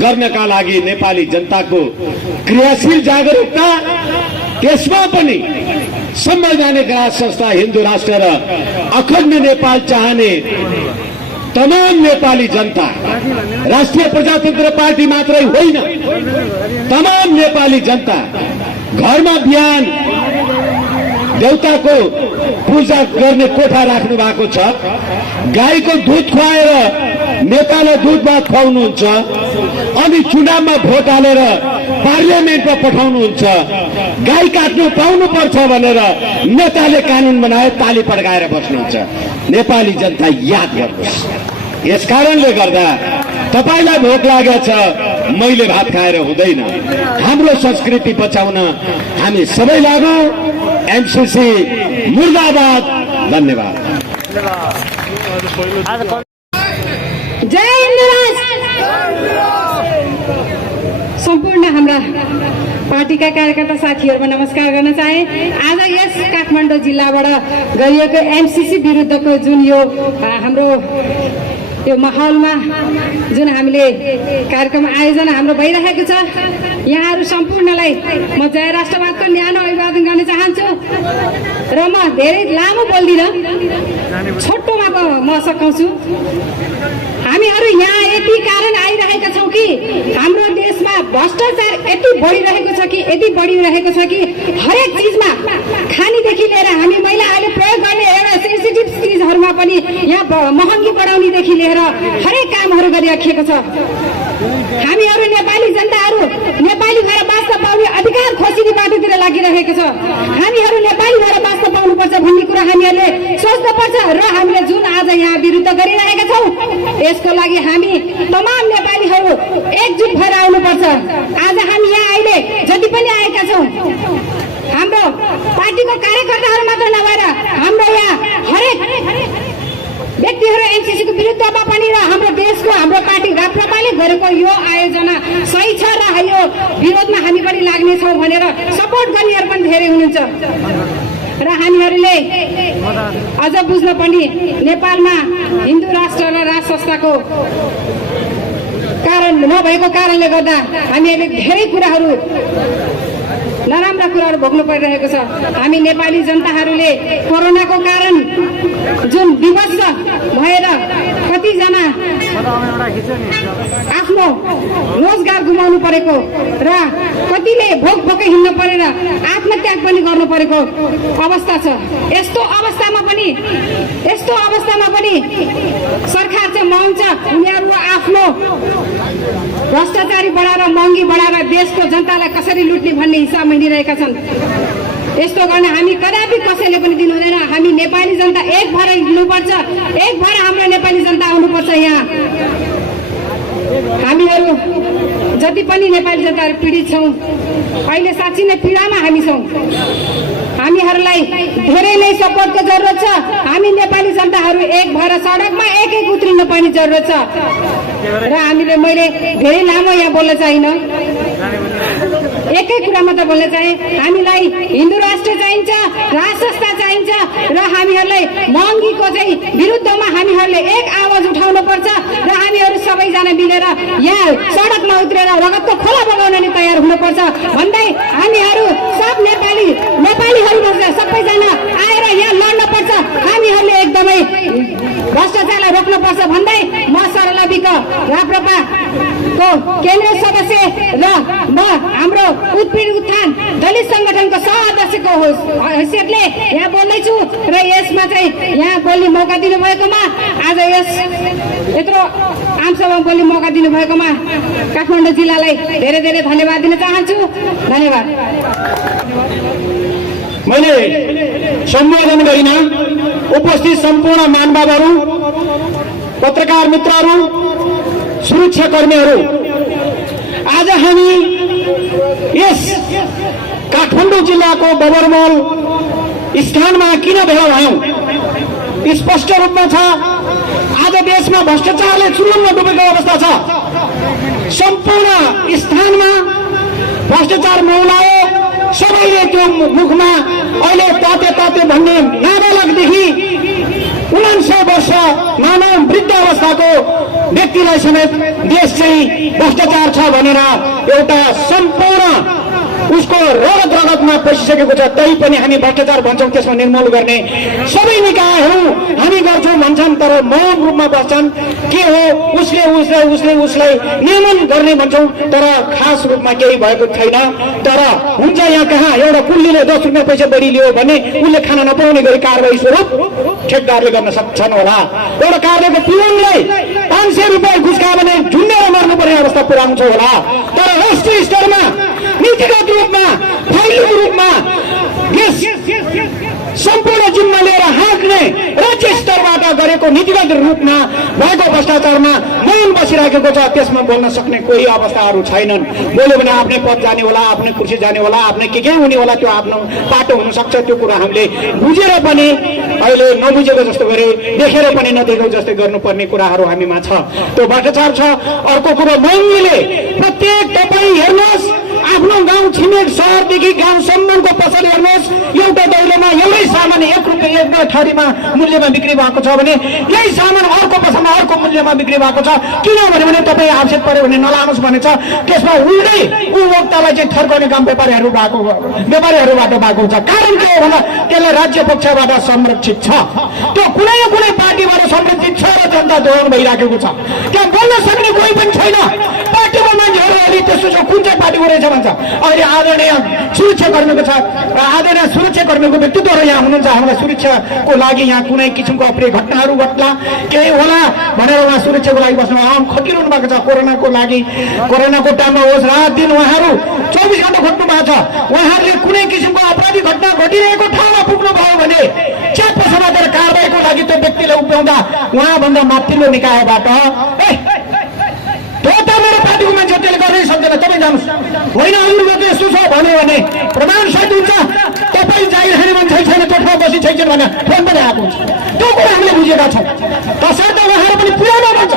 गर्नका लागि नेपाली जनताको क्रियाशील जागरुकता, त्यसमा पनि संवैधानिक राज संस्था, हिन्दू राष्ट्र र अखण्ड नेपाल चाहने तमाम नेपाली जनता, राष्ट्रिय प्रजातन्त्र पार्टी मात्रै होइन, तमाम नेपाली जनता घरमा बिहान देउताको पूजा गर्ने कोठा राख्नु भएको छ, गाईको दुध खुवाएर नेतालाई दुध भात खुवाउनुहुन्छ, अनि चुनावमा भोट हालेर पार्लियामेन्टमा पठाउनुहुन्छ, गाई काट्नु पाउनुपर्छ भनेर नेताले कानुन बनाए ताली पड्काएर बस्नुहुन्छ। नेपाली जनता याद गर्नुहोस्। यस कारणले गर्दा तपाईलाई भोक लागेको छ, मैले भात खाएर हुँदैन। हाम्रो संस्कृति बचाउन हामी सबै लागौँ। एनसीसी मुर्दाबाद। धन्यवाद। जय हिन्द। सम्पूर्ण हाम्रा पार्टीका कार्यकर्ता साथीहरूमा नमस्कार गर्न चाहे। आज यस काठमाडौँ जिल्लाबाट गरिएको एमसीसी विरुद्धको जुन यो हाम्रो यो माहौलमा जुन हामीले कार्यक्रम आयोजना हाम्रो भइरहेको छ, यहाँहरू सम्पूर्णलाई म जय राष्ट्रवादको न्यानो अभिवादन गर्न चाहन्छु। र म धेरै लामो बोल्दिनँ, छोटोमा म सघाउँछु। हामीहरू यहाँ यति कारण आइरहेका छौँ कि हाम्रो देशमा भ्रष्टाचार यति बढिरहेको छ कि हरेक चिजमा, खानीदेखि लिएर हामी महिलाहरूले प्रयोग गर्ने एउटा सेन्सिटिभ चिजहरूमा पनि यहाँ महँगी बढाउनेदेखि लिएर हरेक कामहरू गरिराखिएको छ। हामीहरू नेपाली जनताहरू नेपाली भएर बाँच्न पाउने अधिकार खोजिने बाटोतिर लागिरहेको छ। हामीहरू नेपाली भएर बाँच्न पाउनुपर्छ भन्ने कुरा हामीहरूले सोच्नुपर्छ र हामीले जुन आज यहाँ विरुद्ध गरिरहेका छौँ यसको लागि हामी तमाम नेपालीहरू एकजुट भएर आउनुपर्छ। आज हामी यहाँ अहिले जति पनि आएका छौँ, हाम्रो पार्टीको कार्यकर्ताहरू मात्र नभएर हाम्रो यहाँ हरेक व्यक्तिहरू एनसीसीको विरुद्धमा पनि र हाम्रो देशको हाम्रो पार्टी राप्रपाले गरेको यो आयोजना सही छ र यो विरोधमा हामी पनि लाग्नेछौँ भनेर सपोर्ट गर्नेहरू पनि धेरै हुनुहुन्छ। र हामीहरूले अझ बुझ्न पनि नेपालमा हिन्दू राष्ट्र र राज संस्थाको कारण नभएको कारणले गर्दा हामीहरूले धेरै कुराहरू नराम्रा कुराहरू भोग्नु परिरहेको छ। हामी नेपाली जनताहरूले कोरोनाको कारण जुन विवश भएर कतिजना आफ्नो रोजगार गुमाउनु परेको र कतिले भोकै हिँड्नु परेर आत्मत्याग पनि गर्नु परेको अवस्था छ। यस्तो अवस्थामा पनि सरकार चाहिँ मौन छ। उनीहरू आफ्नो भ्रष्टाचारी बढाएर महँगी बढाएर देशको जनतालाई कसरी लुट्ने भन्ने हिसाबमा हिँडिरहेका छन्। यस्तो गर्न हामी कदापि कसैले पनि दिनु हुँदैन। हामी नेपाली जनता एक भएर हिँड्नुपर्छ, एक भएर हाम्रो नेपाली जनता आउनुपर्छ। यहाँ हामीहरू जति पनि नेपाली जनताहरू पीडित छौँ, अहिले साँच्चै नै पीडामा हामी छौँ। हामीहरूलाई धेरै नै सपोर्टको जरुरत छ। हामी नेपाली जनताहरू एक भएर सडकमा एक उत्रिनु पर्ने जरुरत छ। र हामीले मैले धेरै लामो यहाँ बोल्न चाहिनँ, एकै कुरा मात्र बोल्न चाहे। हामीलाई हिन्दू राष्ट्र चाहिन्छ, राज संस्था चाहिन्छ र हामीहरूलाई महँगीको चाहिँ विरुद्धमा हामीहरूले एक आवाज उठाउनु पर्छ र हामीहरू सबैजना मिलेर यहाँ सडकमा उत्रेर रगतको खोला बगाउन नि तयार हुनुपर्छ भन्दै हामीहरू सब नेपालीहरू सबैजना आएर यहाँ लड्न पर्छ। हामीहरूले एकदमै भ्रष्टाचारलाई रोक्नुपर्छ भन्दै म सरला विक राप्रपाको केन्द्रीय सदस्य र म हाम्रो उत्पीडित उत्थान दलित संगठनको सह-अध्यक्षको हैसियतले यहाँ बोल्दैछु र यसमा चाहिँ यहाँ बोल्ने मौका दिनुभएकोमा, आज यस यत्रो आमसभामा बोल्ने मौका दिनुभएकोमा काठमाडौँ जिल्लालाई धेरै धेरै धन्यवाद दिन चाहन्छु। धन्यवाद। मैले सम्बोधन गरिन उपस्थित सम्पूर्ण महानुभावहरू, पत्रकार मित्रहरू, सुरक्षाकर्मीहरू, आज हामी यस काठमाडौँ जिल्लाको बबरमल स्थानमा किन भेला भयौं स्पष्ट रूपमा छ। आज देशमा भ्रष्टाचारले चुरुङ्ग डुबेको अवस्था छ। सम्पूर्ण स्थानमा भ्रष्टाचार मौलायो। सबैले त्यो मुखमा अहिले ताते भन्ने नाबालकदेखि 49 वर्ष मानव वृद्ध अवस्थाको व्यक्तिलाई समेत देश चाहिँ भ्रष्टाचार छ भनेर एउटा सम्पूर्ण उसको रगतमा पसिसकेको छ। तै पनि हामी भ्रष्टाचार भन्छौँ, त्यसमा निर्मूल गर्ने सबै निकायहरू हामी गर्छौँ भन्छन्, तर मौन रूपमा बस्छन्। के हो उसलाई नियमन गर्ने भन्छौँ, तर खास रूपमा केही भएको छैन। तर हुन्छ यहाँ कहाँ एउटा कुल्लीले 10 रुपियाँ पैसा बढी लियो भने उसले खान नपाउने गरी कारवाही स्वरूप ठेकदारले गर्न सक्छन् होला। एउटा कार्यालयको पिउनले 500 रुपियाँ घुस खायो भने झुन्डेर मर्नुपर्ने अवस्था पुर्याउँछ होला। तर राष्ट्रिय स्तरमा नीतिगत रूपमा फैलिएको रूपमा सम्पूर्ण जिम्मा लिएर हाँक्ने राज्य स्तरबाट गरेको नीतिगत रूपमा भएको भ्रष्टाचारमा मौन बसिराखेको छ। त्यसमा बोल्न सक्ने कोही अवस्थाहरू छैनन्। बोल्यो भने आफ्नै पद जाने होला, आफ्नै कुर्सी जाने होला, आफ्नै के हुने होला, त्यो आफ्नो पाटो हुन सक्छ। त्यो कुरा हामीले बुझेर पनि अहिले नबुझेको जस्तो गरे, देखेर पनि नदेखेको जस्तै गर्नुपर्ने कुराहरू हामीमा छ। त्यो भ्रष्टाचार छ। अर्को कुरो महँगीले प्रत्येक तपाईँ हेर्नुहोस्, आफ्नो गाउँ छिमेक सहरदेखि गाउँसम्मको पसल हेर्नुहोस्, एउटा दैलोमा एउटै सामान 1 रुपियाँ 1 थरीमा मूल्यमा बिक्री भएको छ भने यही सामान अर्को पसलमा अर्को मूल्यमा बिक्री भएको छ। किनभने तपाईँ आवश्यक पर्यो भने नलानुहोस् भनेछ। त्यसमा उल्टै उपभोक्तालाई चाहिँ थर्काउने काम व्यापारीहरूबाट भएको हुन्छ। कारण के हो भन्दा त्यसले राज्य पक्षबाट संरक्षित छ। त्यो कुनै न कुनै पार्टीबाट संरक्षित छ र जनता दोहन भइराखेको छ। त्यहाँ बोल्न सक्ने कोही पनि छैन। पार्टीको मान्छेहरू अहिले त्यस्तो छ, कुन चाहिँ पार्टीको रहेछ भन्छ। अहिले आदरणीय सुरक्षाकर्मीको छ, आदरणीय सुरक्षाकर्मीको व्यक्तित्वहरू यहाँ हुनुहुन्छ। हामीलाई सुरक्षाको लागि यहाँ कुनै किसिमको अप्रिय घटनाहरू घट्ला केही होला भनेर उहाँ सुरक्षाको लागि बस्नु खटिरहनु भएको छ। कोरोनाको टाइममा होस् रात दिन उहाँहरू 24 घण्टा खोज्नु भएको छ। उहाँहरूले कुनै किसिमको अपराधी घटना घटिरहेको ठाउँमा पुग्नु भयो भने च्याप समातेर कारबाहीको लागि त्यो व्यक्तिले उभ्याउँदा उहाँभन्दा माथिल्लो निकायबाट मेरो पार्टीको मान्छे त्यसले गर्नै सक्दैन। तपाईँ जानुहोस्, होइन अरूको यस्तो छ भन्यो भने प्रमाण सहित हुन्छ। तपाईँ जागिर खाने मान्छे छैन, त्यो ठाउँ बसी छैन भने फोन पनि आएको हुन्छ। त्यो कुरा हामीले बुझेका छौँ। तसर्थ उहाँहरू पनि पुर्याउनु भन्छ।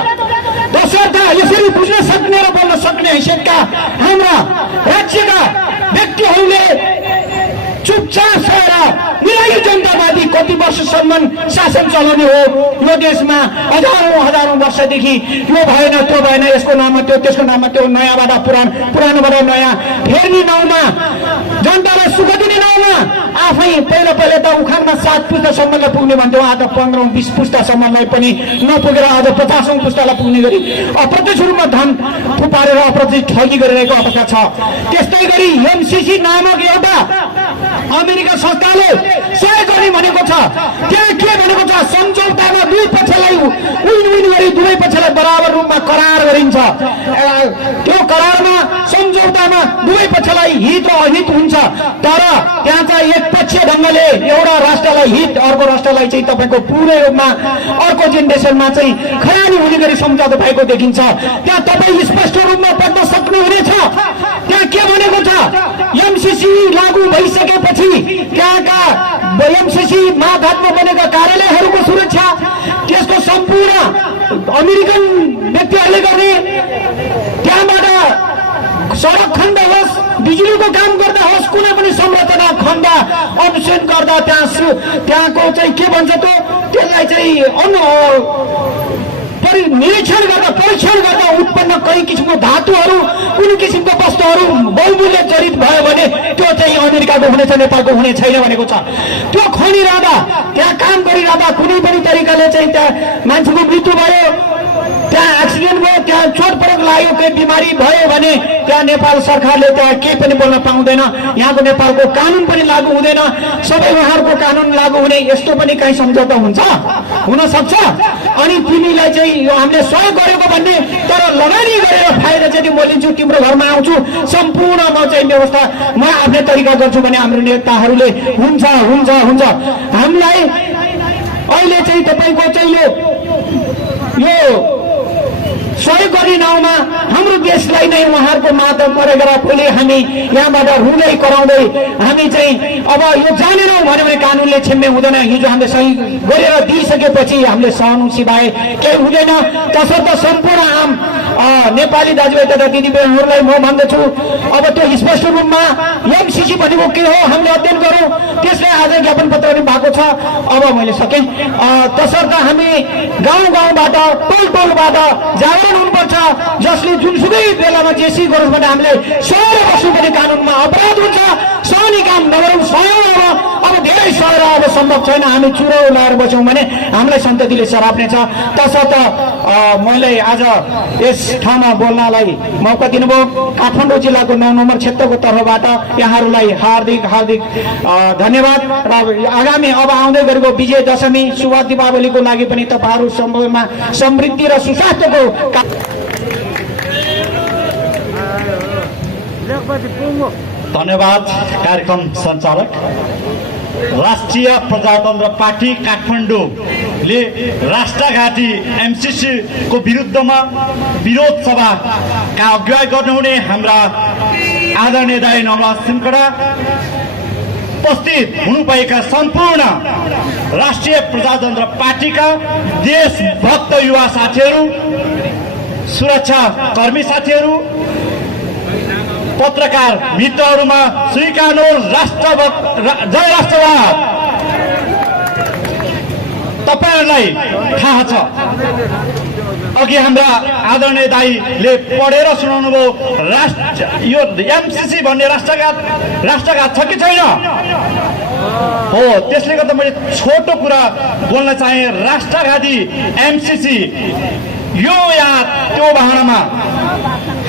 तसर्थ यसरी बुझ्न सक्ने र बोल्न सक्ने हैसियतका हाम्रा राज्यका व्यक्तिहरूले चुपचाप सहेर निराली जनतावादी कति वर्ष वर्षसम्म शासन चलाउने हो यो देशमा हजारौं वर्षदेखि यो भएन त्यो भएन यसको नाममा त्यो त्यसको नाममा त्यो नयाँबाट पुरानोबाट नयाँ फेर्ने नाउँमा जनतालाई सुख दिने नाउँमा आफै पहिला त उखानमा 7 पुस्तासम्मलाई पुग्ने भन्थ्यो आज 15औं 20 पुस्तासम्मलाई पनि नपुगेर आज 50औं पुस्तालाई पुग्ने गरी अप्रत्यक्ष रूपमा धन थुपारेर अप्रत्यक्ष ठगी गरिरहेको अवस्था छ। त्यस्तै गरी एमसीसी नामक एउटा अमेरिका संस्थाले सहयोग गर्ने भनेको छ। त्यहाँ के भनेको छ सम्झौतामा दुई पक्षलाई विन गरी दुवै पक्षलाई बराबर रूपमा करार गरिन्छ। त्यो करारमा सम्झौतामा दुवै पक्षलाई हित र अहित हुन्छ। तर त्यहाँ चाहिँ एक पक्ष ढङ्गले एउटा राष्ट्रलाई हित अर्को राष्ट्रलाई चाहिँ तपाईको पूरै रूपमा अर्को जेनेरेसनमा चाहिँ खरानी हुने गरी सम्झौता भएको देखिन्छ। त्यहाँ तपाईँ स्पष्ट रूपमा पढ्न सक्नुहुनेछ। त्यहाँ के भनेको छ एमसीसी लागू भइसकेपछि त्यहाँका एमसीसी मातहतमा बनेका कार्यालयहरूको सुरक्षा त्यसको सम्पूर्ण अमेरिकन व्यक्तिहरूले गर्ने त्यहाँबाट सडक खण्ड होस् बिजुलीको काम गर्दा होस् कुनै पनि संरचना खण्ड अनुसरण गर्दा त्यहाँको चाहिँ के भन्छ त त्यसलाई चाहिँ निरीक्षण गर्दा परीक्षण गर्दा उत्पन्न कई किसिमको धातुहरू कुनै किसिमको वस्तुहरू बहुमूल्य जडित भयो भने त्यो चाहिँ अमेरिकाको हुनेछ नेपालको हुने छैन भनेको छ। त्यो खनिरहँदा त्यहाँ काम गरिरहँदा कुनै पनि तरिकाले चाहिँ त्यहाँ मान्छेको मृत्यु भयो त्यहाँ एक्सिडेन्ट भयो त्यहाँ चोटपटक लाग्यो केही बिमारी भयो भने त्यहाँ नेपाल सरकारले त्यहाँ केही पनि बोल्न पाउँदैन। यहाँको नेपालको कानुन पनि लागू हुँदैन। सबै उहाँहरूको कानुन लागू हुने यस्तो पनि कहीँ सम्झौता हुन्छ हुन सक्छ। अनि तिमीलाई चाहिँ हामीले सहयोग गरेको भन्ने तर लगानी गरेर फाइदा चाहिँ म लिन्छु तिम्रो घरमा आउँछु सम्पूर्ण म चाहिँ व्यवस्था म आफ्नै तरिका गर्छु भने हाम्रो नेताहरूले हुन्छ हुन्छ हुन्छ हामीलाई अहिले चाहिँ तपाईँको चाहिँ यो सहयोग गर्ने नाउँमा हाम्रो देशलाई नै उहाँहरूको मातहत गरेर पहिले हामी यहाँबाट रुँदै कराउँदै हामी चाहिँ अब यो जानेनौँ भन्यो भने कानुनले छिम्मे हुँदैन। हिजो हामीले सही गरेर दिइसकेपछि हामीले सहनु सिवाय केही हुँदैन। तसर्थ सम्पूर्ण आम नेपाली दाजुभाइ तथा दिदीबहिनीहरूलाई म भन्दछु अब त्यो स्पष्ट रूपमा एमसीसी भनेको के हो हामीले अध्ययन गरौँ। त्यसले आज ज्ञापन पत्र पनि भएको छ। अब मैले सकेँ तसर्थ हामी गाउँबाट टोलबाट जागरण हुनुपर्छ जसले जुनसुकै बेलामा जेसी गरोस् भने हामीले सहेर बस्नुपर्ने कानुनमा अपराध हुन्छ। सहने काम नगरौँ सहयोग अब धेरै सहेर अब सम्भव छैन। हामी चुरो लगाएर बस्यौँ भने हामीलाई सन्ततिले सराप्नेछ। तसर्थ मलाई आज यस ठाउँमा बोल्नलाई मौका दिनुभयो। काठमाडौँ जिल्लाको 9 नम्बर क्षेत्रको तर्फबाट यहाँहरूलाई हार्दिक धन्यवाद र आगामी अब आउँदै गरेको विजय दशमी शुभ दीपावलीको लागि पनि तपाईँहरू सम्भवमा समृद्धि र सुस्वास्थ्यको धन्यवाद कार्यक्रम सञ्चालक। राष्ट्रिय प्रजातन्त्र पार्टी काठमाडौँले राष्ट्रघाटी एमसीसी को विरुद्धमा विरोध सभाका अगुवाई गर्नुहुने हाम्रा आदरणीय दाइ नवराज सिमकडा उपस्थित हुनुभएका सम्पूर्ण राष्ट्रिय प्रजातन्त्र पार्टीका देशभक्त युवा साथीहरू सुरक्षा कर्मी साथीहरू पत्रकार मित्रहरूमा स्वीकार्नु जय राष्ट्रवाद। तपाईहरूलाई थाहा छ अघि हाम्रा आदरणीय दाइले पढेर सुनाउनु भयो यो एमसीसी भन्ने राष्ट्रघात छ कि छैन हो। त्यसले गर्दा मैले छोटो कुरा बोल्न चाहे। राष्ट्रघाती एमसीसी यो या त्यो बहानामा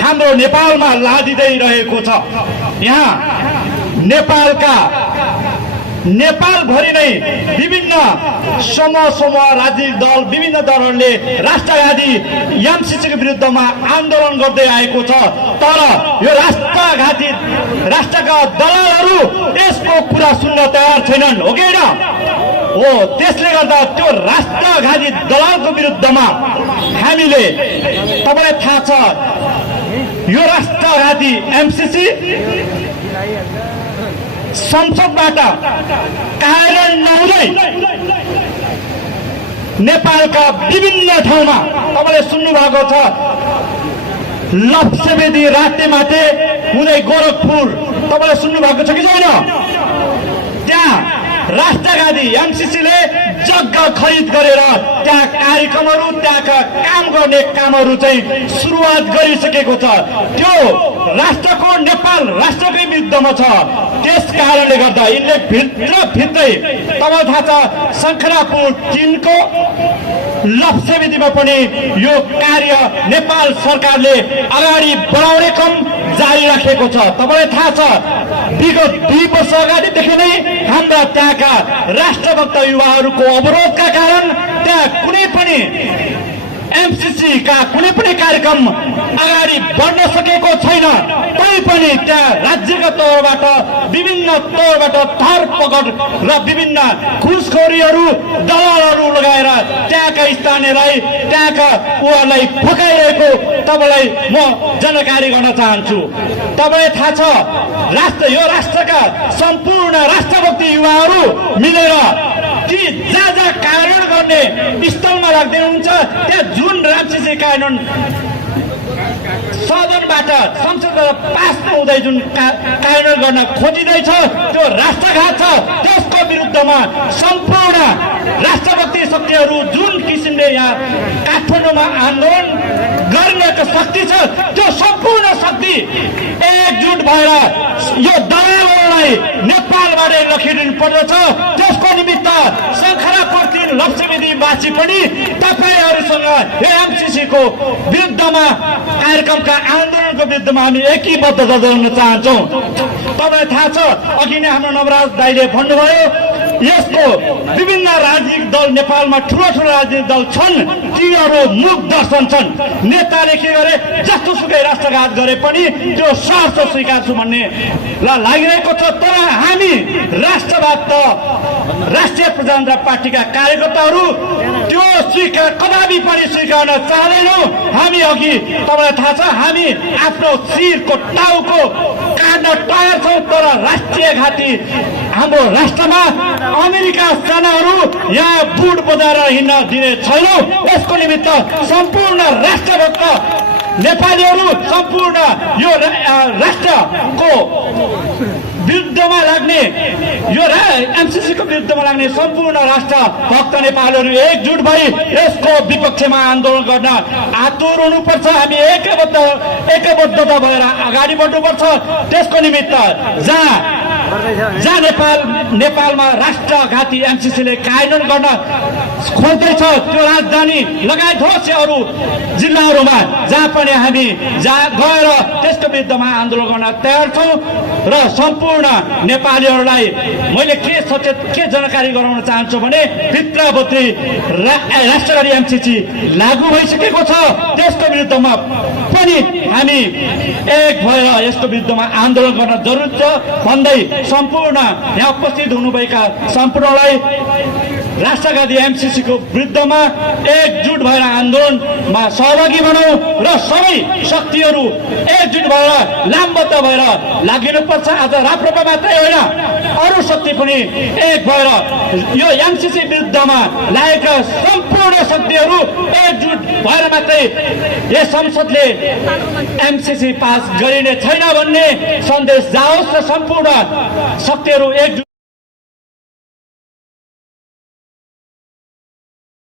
हाम्रो नेपालमा लादिँदै रहेको छ। यहाँ नेपालभरि नै विभिन्न समूह राजनीतिक दल विभिन्न दलहरूले राष्ट्रघाती एमसीसीको विरुद्धमा आन्दोलन गर्दै आएको छ। तर यो राष्ट्रका दलालहरू यसको कुरा सुन्न तयार छैनन् हो कि होइन हो। त्यसले गर्दा त्यो राष्ट्रघाती दलालको विरुद्धमा हामीले तपाईँलाई थाहा छ यो राष्ट्रघाती एमसीसी संसदबाट कार्यान्वयन नहुँदै नेपालका विभिन्न ठाउँमा तपाईँले सुन्नु भएको छ लप्सेवेदी रातेमाटे हुँदै गोरखपुर तपाईँले सुन्नु भएको छ कि छैन। त्यहाँ राष्ट्रवादी एमसीसीले जग्गा खरिद गरेर त्यहाँ कार्यक्रमहरू त्यहाँका काम गर्ने कामहरू चाहिँ सुरुवात गरिसकेको छ। त्यो राष्ट्रको नेपाल राष्ट्रकै विरुद्धमा छ। त्यस कारणले गर्दा यिनले भित्रभित्रै तपाईँ थाहा छ शङ्खलापुर 3 को लप्सेमितिमा पनि यो कार्य नेपाल सरकारले अगाडि बढाउने क्रम जारी राखेको छ। तपाईलाई थाहा छ विगत 2 वर्ष अगाडिदेखि नै हाम्रा त्यहाँका राष्ट्रभक्त युवाहरूको अवरोधका कारण त्यहाँ कुनै पनि एमसीसी का कुनै पनि कार्यक्रम अगाडि बढ्न सकेको छैन। तैपनि त्यहाँ राज्यका तौरबाट विभिन्न तौरबाट धरपकड र विभिन्न घुसखोरीहरू दलालहरू लगाएर त्यहाँका स्थानीयलाई त्यहाँका उहाँलाई फकाइरहेको तपाईँलाई म जानकारी गर्न चाहन्छु। तपाईँलाई थाहा छ यो राष्ट्रका सम्पूर्ण राष्ट्रभक्ति युवाहरू मिलेर कि जहाँ कार्यान्वयन गर्ने स्थलमा राख्दै हुन्छ त्यहाँ जुन एमसीसी कानुन सदनबाट संसदबाट पास नहुँदै जुन कार्यान्वयन गर्न खोजिँदैछ त्यो राष्ट्रघात छ। त्यसको विरुद्धमा सम्पूर्ण राष्ट्रभक्ति शक्तिहरू जुन किसिमले यहाँ काठमाडौँमा आन्दोलन गर्नेको शक्ति छ त्यो सम्पूर्ण शक्ति एकजुट भएर यो दलालहरूलाई नेपालबाट लखिदिनु पर्दछ। त्यसको निमित्त शङ्खलापुर 3 लप्सेमितिवासी पनि तपाईँहरूसँग यो एमसीसी को विरुद्धमा कार्यक्रमका आन्दोलनको विरुद्धमा हामी एकीबद्धता जनाउन चाहन्छौँ। तपाईँलाई थाहा छ अघि नै हाम्रो नवराज दाइले भन्नुभयो यसको विभिन्न राजनीतिक दल नेपालमा ठुलो राजनीतिक दल छन्, तिनीहरू मुख दर्शन छन्। नेताले के गरे जस्तो सुकै राष्ट्रघात गरे पनि त्यो सहर्ष स्वीकार्छु भन्ने लागिरहेको छ। तर हामी राष्ट्रवाद त राष्ट्रिय प्रजातन्त्र पार्टीका कार्यकर्ताहरू त्यो स्वीकार कदापि पनि स्वीकार्न चाहँदैनौँ। हामी अघि तपाईँलाई थाहा छ हामी आफ्नो शिरको टाउको काट्न तयार छौँ। तर राष्ट्रिय घाती हाम्रो राष्ट्रमा अमेरिका सेनाहरू यहाँ बुट बजाएर हिँड्न दिने छैनौँ। यसको निमित्त सम्पूर्ण राष्ट्रभक्त नेपालीहरू सम्पूर्ण यो राष्ट्रको विरुद्धमा लाग्ने यो एमसीसी को विरुद्धमा लाग्ने सम्पूर्ण राष्ट्र भक्त नेपालीहरू एकजुट भई यसको विपक्षमा आन्दोलन गर्न आतुर हुनुपर्छ। हामी एकबद्धता भएर अगाडि बढ्नुपर्छ। त्यसको निमित्त जहाँ नेपालमा राष्ट्रघाती एमसीसीले कार्यान्वयन गर्न खोज्दैछ त्यो राजधानी लगायत होस् अरू जिल्लाहरूमा जहाँ पनि हामी गएर त्यसको विरुद्धमा आन्दोलन गर्न तयार छौँ। र सम्पूर्ण नेपालीहरूलाई मैले के जानकारी गराउन चाहन्छु भने भित्रभित्रै राष्ट्रवादी एमसीसी लागू भइसकेको छ। त्यसको विरुद्धमा पनि हामी एक भएर यसको विरुद्धमा आन्दोलन गर्न जरुरी छ भन्दै सम्पूर्ण यहाँ उपस्थित हुनुभएका सम्पूर्णलाई राष्ट्रवादी एमसीसी को विरुद्धमा एकजुट भएर आन्दोलनमा सहभागी बनाऊ र सबै शक्तिहरू एकजुट भएर लामबद्ध भएर लागिनुपर्छ। आज राप्रपा मात्रै होइन अरू शक्ति पनि एक भएर यो एमसीसी विरुद्धमा लागेका सम्पूर्ण शक्तिहरू एकजुट भएर मात्रै यस संसदले एमसीसी पास गरिने छैन भन्ने सन्देश जाओस् र सम्पूर्ण शक्तिहरू एकजुट